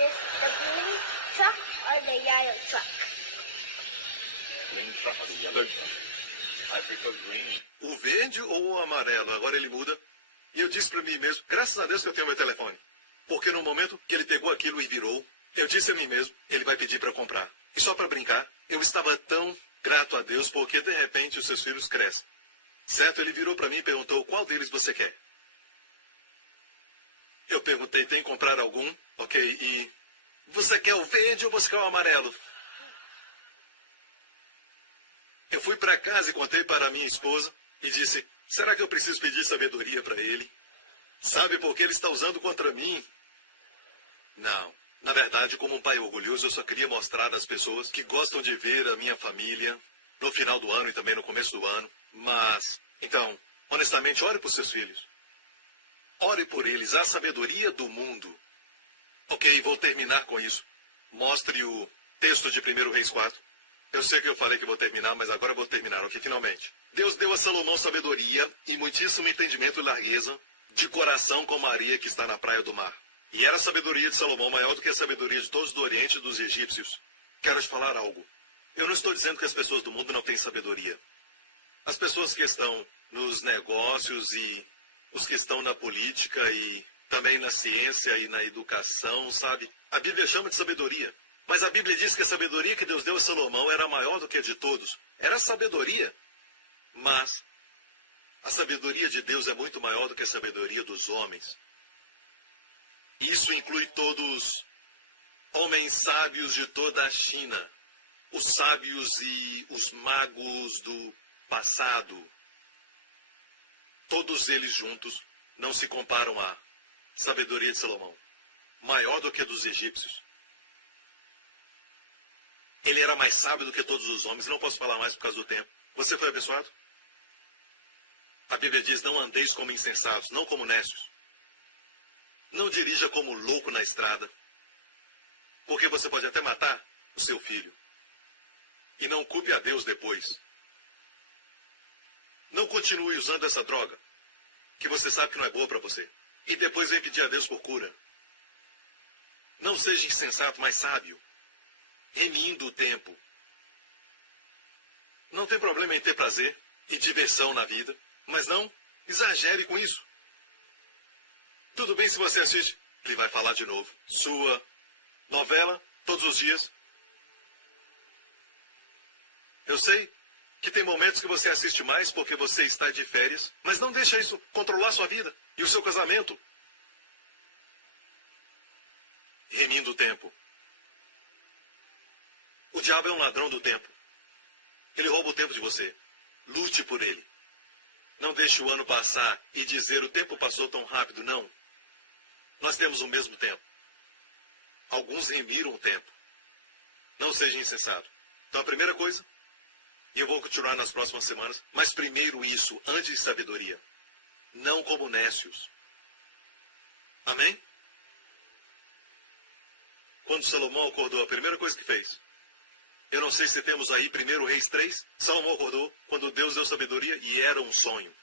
The green truck or the yellow truck? Green truck or the yellow truck? I prefer green. O verde ou o amarelo? Agora ele muda. E eu disse para mim mesmo, graças a Deus que eu tenho meu telefone. Porque no momento que ele pegou aquilo e virou, eu disse a mim mesmo, ele vai pedir para comprar. E só para brincar, eu estava tão grato a Deus porque de repente os seus filhos crescem. Certo? Ele virou para mim e perguntou, qual deles você quer? Eu perguntei, tem que comprar algum? Ok, e você quer o verde ou você quer o amarelo? Eu fui para casa e contei para minha esposa e disse, será que eu preciso pedir sabedoria para ele? Sabe por que ele está usando contra mim? Não, Na verdade, como um pai orgulhoso, eu só queria mostrar às pessoas que gostam de ver a minha família no final do ano e também no começo do ano. Mas, então, honestamente, ore por seus filhos. Ore por eles, a sabedoria do mundo. Ok, vou terminar com isso. Mostre o texto de 1 Reis 4. Eu sei que eu falei que vou terminar, mas agora eu vou terminar, ok? Finalmente. Deus deu a Salomão sabedoria e muitíssimo entendimento e largueza de coração como a areia que está na praia do mar. E era a sabedoria de Salomão maior do que a sabedoria de todos do Oriente e dos egípcios. Quero te falar algo. Eu não estou dizendo que as pessoas do mundo não têm sabedoria. As pessoas que estão nos negócios e os que estão na política e também na ciência e na educação, sabe? A Bíblia chama de sabedoria. Mas a Bíblia diz que a sabedoria que Deus deu a Salomão era maior do que a de todos. Era sabedoria. Mas a sabedoria de Deus é muito maior do que a sabedoria dos homens. Isso inclui todos os homens sábios de toda a China, os sábios e os magos do passado. Todos eles juntos não se comparam à sabedoria de Salomão, maior do que a dos egípcios. Ele era mais sábio do que todos os homens. Não posso falar mais por causa do tempo. Você foi abençoado? A Bíblia diz, não andeis como insensatos, não como necios. Não dirija como louco na estrada, porque você pode até matar o seu filho. E não culpe a Deus depois. Não continue usando essa droga, que você sabe que não é boa para você. E depois vem pedir a Deus por cura. Não seja insensato, mas sábio. Remindo o tempo. Não tem problema em ter prazer e diversão na vida, mas não exagere com isso. Tudo bem se você assiste, ele vai falar de novo. Sua novela, todos os dias. Eu sei que tem momentos que você assiste mais porque você está de férias, mas não deixa isso controlar sua vida e o seu casamento. Remindo o tempo. O diabo é um ladrão do tempo. Ele rouba o tempo de você. Lute por ele. Não deixe o ano passar e dizer o tempo passou tão rápido, não. Nós temos o mesmo tempo. Alguns remiram o tempo. Não seja insensato. Então a primeira coisa, e eu vou continuar nas próximas semanas, mas primeiro isso, ande em sabedoria. Não como nécios. Amém? Quando Salomão acordou, a primeira coisa que fez, eu não sei se temos aí 1 Reis 3, Salomão acordou quando Deus deu sabedoria e era um sonho.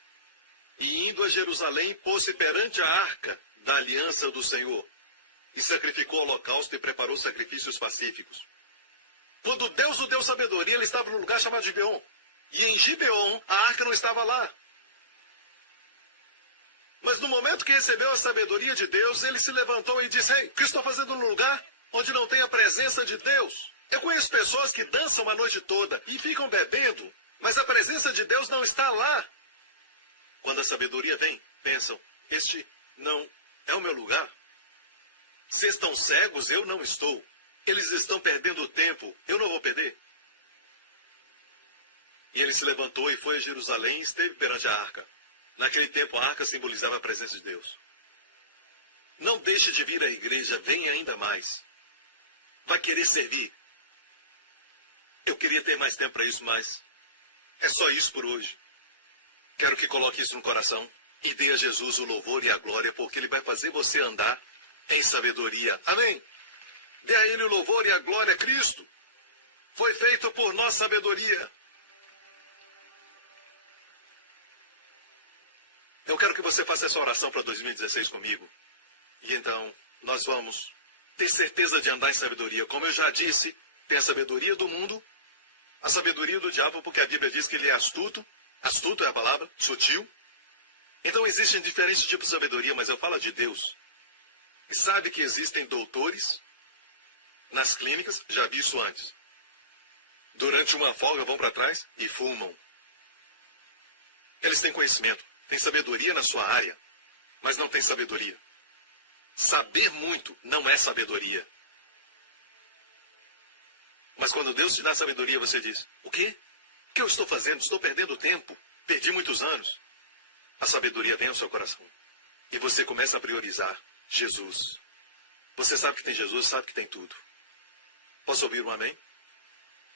E indo a Jerusalém, pôs-se perante a arca da aliança do Senhor, e sacrificou o holocausto e preparou sacrifícios pacíficos. Quando Deus o deu sabedoria, ele estava num lugar chamado Gibeon. E em Gibeon, a arca não estava lá. Mas no momento que recebeu a sabedoria de Deus, ele se levantou e disse, ei, o que estou fazendo num lugar onde não tem a presença de Deus? Eu conheço pessoas que dançam a noite toda e ficam bebendo, mas a presença de Deus não está lá. Quando a sabedoria vem, pensam, este não é o meu lugar. Se estão cegos, eu não estou. Eles estão perdendo tempo, eu não vou perder. E ele se levantou e foi a Jerusalém e esteve perante a arca. Naquele tempo a arca simbolizava a presença de Deus. Não deixe de vir à igreja, venha ainda mais. Vai querer servir. Eu queria ter mais tempo para isso, mas é só isso por hoje. Quero que coloque isso no coração e dê a Jesus o louvor e a glória, porque ele vai fazer você andar em sabedoria. Amém? Dê a ele o louvor e a glória a Cristo. Foi feito por nós sabedoria. Eu quero que você faça essa oração para 2016 comigo. E então, nós vamos ter certeza de andar em sabedoria. Como eu já disse, tem a sabedoria do mundo, a sabedoria do diabo, porque a Bíblia diz que ele é astuto. Astuto é a palavra, sutil. Então existem diferentes tipos de sabedoria, mas eu falo de Deus. E sabe que existem doutores nas clínicas, já vi isso antes. Durante uma folga vão para trás e fumam. Eles têm conhecimento, têm sabedoria na sua área, mas não têm sabedoria. Saber muito não é sabedoria. Mas quando Deus te dá sabedoria, você diz, o quê? O que eu estou fazendo? Estou perdendo tempo. Perdi muitos anos. A sabedoria vem ao seu coração. E você começa a priorizar Jesus. Você sabe que tem Jesus, sabe que tem tudo. Posso ouvir um amém?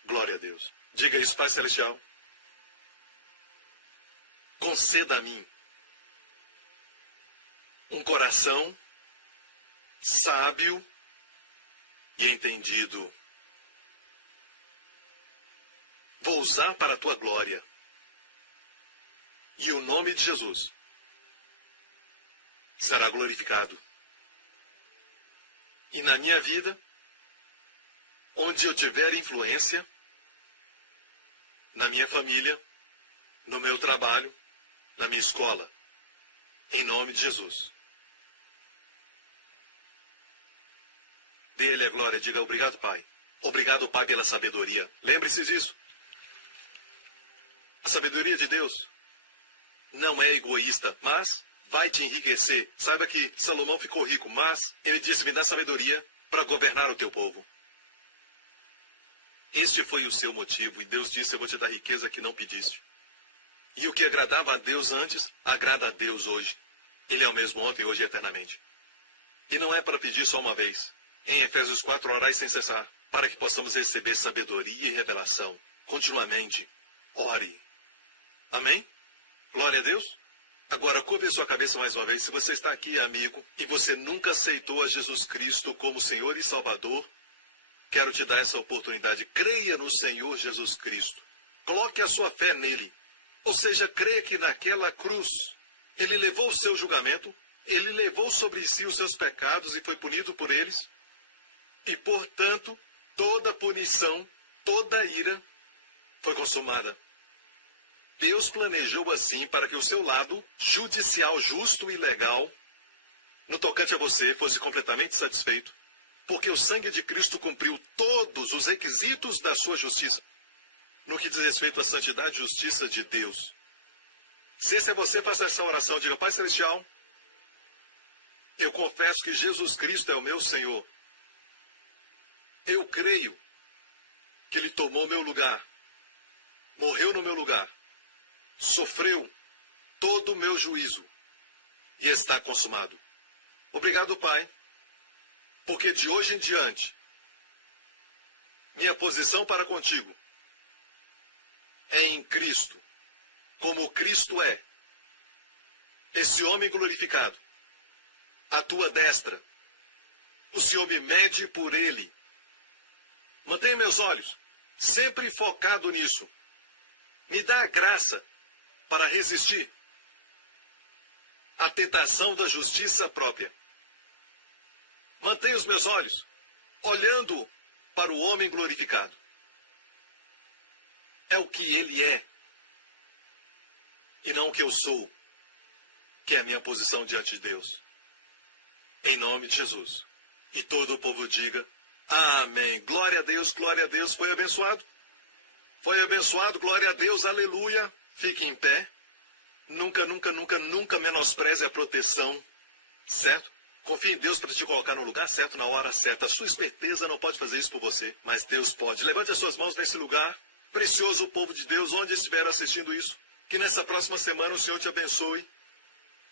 Glória a Deus. Diga isso, Pai Celestial. Conceda a mim um coração sábio e entendido. Vou usar para a tua glória. E o nome de Jesus será glorificado. E na minha vida, onde eu tiver influência, na minha família, no meu trabalho, na minha escola, em nome de Jesus. Dê-lhe a glória, diga obrigado, Pai. Obrigado, Pai, pela sabedoria. Lembre-se disso. A sabedoria de Deus não é egoísta, mas vai te enriquecer. Saiba que Salomão ficou rico, mas ele disse, me dá sabedoria para governar o teu povo. Este foi o seu motivo, e Deus disse, eu vou te dar riqueza que não pediste. E o que agradava a Deus antes, agrada a Deus hoje. Ele é o mesmo ontem, hoje e eternamente. E não é para pedir só uma vez. Em Efésios 4, orai sem cessar, para que possamos receber sabedoria e revelação. Continuamente, ore. Amém? Glória a Deus. Agora, curve a sua cabeça mais uma vez. Se você está aqui, amigo, e você nunca aceitou a Jesus Cristo como Senhor e Salvador, quero te dar essa oportunidade. Creia no Senhor Jesus Cristo. Coloque a sua fé nele. Ou seja, creia que naquela cruz, ele levou o seu julgamento, ele levou sobre si os seus pecados e foi punido por eles. E, portanto, toda punição, toda ira foi consumada. Deus planejou assim para que o seu lado judicial, justo e legal, no tocante a você, fosse completamente satisfeito, porque o sangue de Cristo cumpriu todos os requisitos da sua justiça, no que diz respeito à santidade e justiça de Deus. Se esse é você, faça essa oração, diga, Pai Celestial, eu confesso que Jesus Cristo é o meu Senhor. Eu creio que Ele tomou meu lugar, morreu no meu lugar, sofreu todo o meu juízo e está consumado. Obrigado, Pai, porque de hoje em diante, minha posição para contigo é em Cristo, como Cristo é, esse homem glorificado, à tua destra. O Senhor me mede por Ele. Mantenha meus olhos sempre focado nisso. Me dá a graça para resistir à tentação da justiça própria. Mantenha os meus olhos olhando para o homem glorificado. É o que ele é e não o que eu sou, que é a minha posição diante de Deus. Em nome de Jesus. E todo o povo diga, amém. Glória a Deus, foi abençoado? Foi abençoado, glória a Deus, aleluia. Fique em pé. Nunca, nunca, nunca, nunca menospreze a proteção, certo? Confie em Deus para te colocar no lugar certo, na hora certa. A sua esperteza não pode fazer isso por você, mas Deus pode. Levante as suas mãos nesse lugar. Precioso povo de Deus, onde estiver assistindo isso, que nessa próxima semana o Senhor te abençoe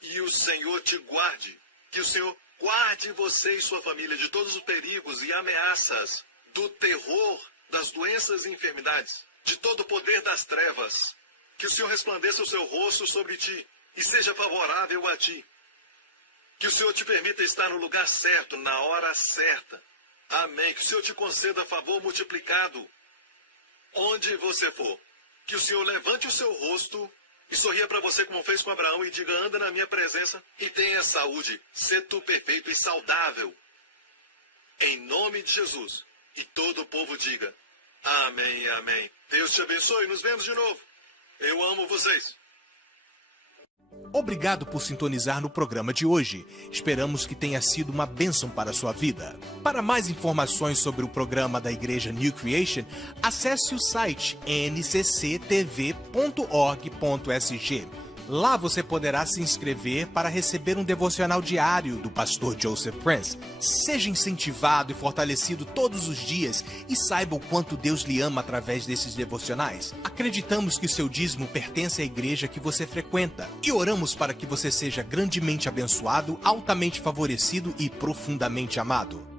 e o Senhor te guarde. Que o Senhor guarde você e sua família de todos os perigos e ameaças, do terror, das doenças e enfermidades, de todo o poder das trevas. Que o Senhor resplandeça o seu rosto sobre ti e seja favorável a ti. Que o Senhor te permita estar no lugar certo, na hora certa. Amém. Que o Senhor te conceda favor multiplicado onde você for. Que o Senhor levante o seu rosto e sorria para você como fez com Abraão e diga, anda na minha presença e tenha saúde. Sê tu perfeito e saudável. Em nome de Jesus. E todo o povo diga, amém, amém. Deus te abençoe. Nos vemos de novo. Eu amo vocês. Obrigado por sintonizar no programa de hoje. Esperamos que tenha sido uma bênção para a sua vida. Para mais informações sobre o programa da Igreja New Creation, acesse o site ncctv.org.sg. Lá você poderá se inscrever para receber um devocional diário do pastor Joseph Prince. Seja incentivado e fortalecido todos os dias e saiba o quanto Deus lhe ama através desses devocionais. Acreditamos que o seu dízimo pertence à igreja que você frequenta e oramos para que você seja grandemente abençoado, altamente favorecido e profundamente amado.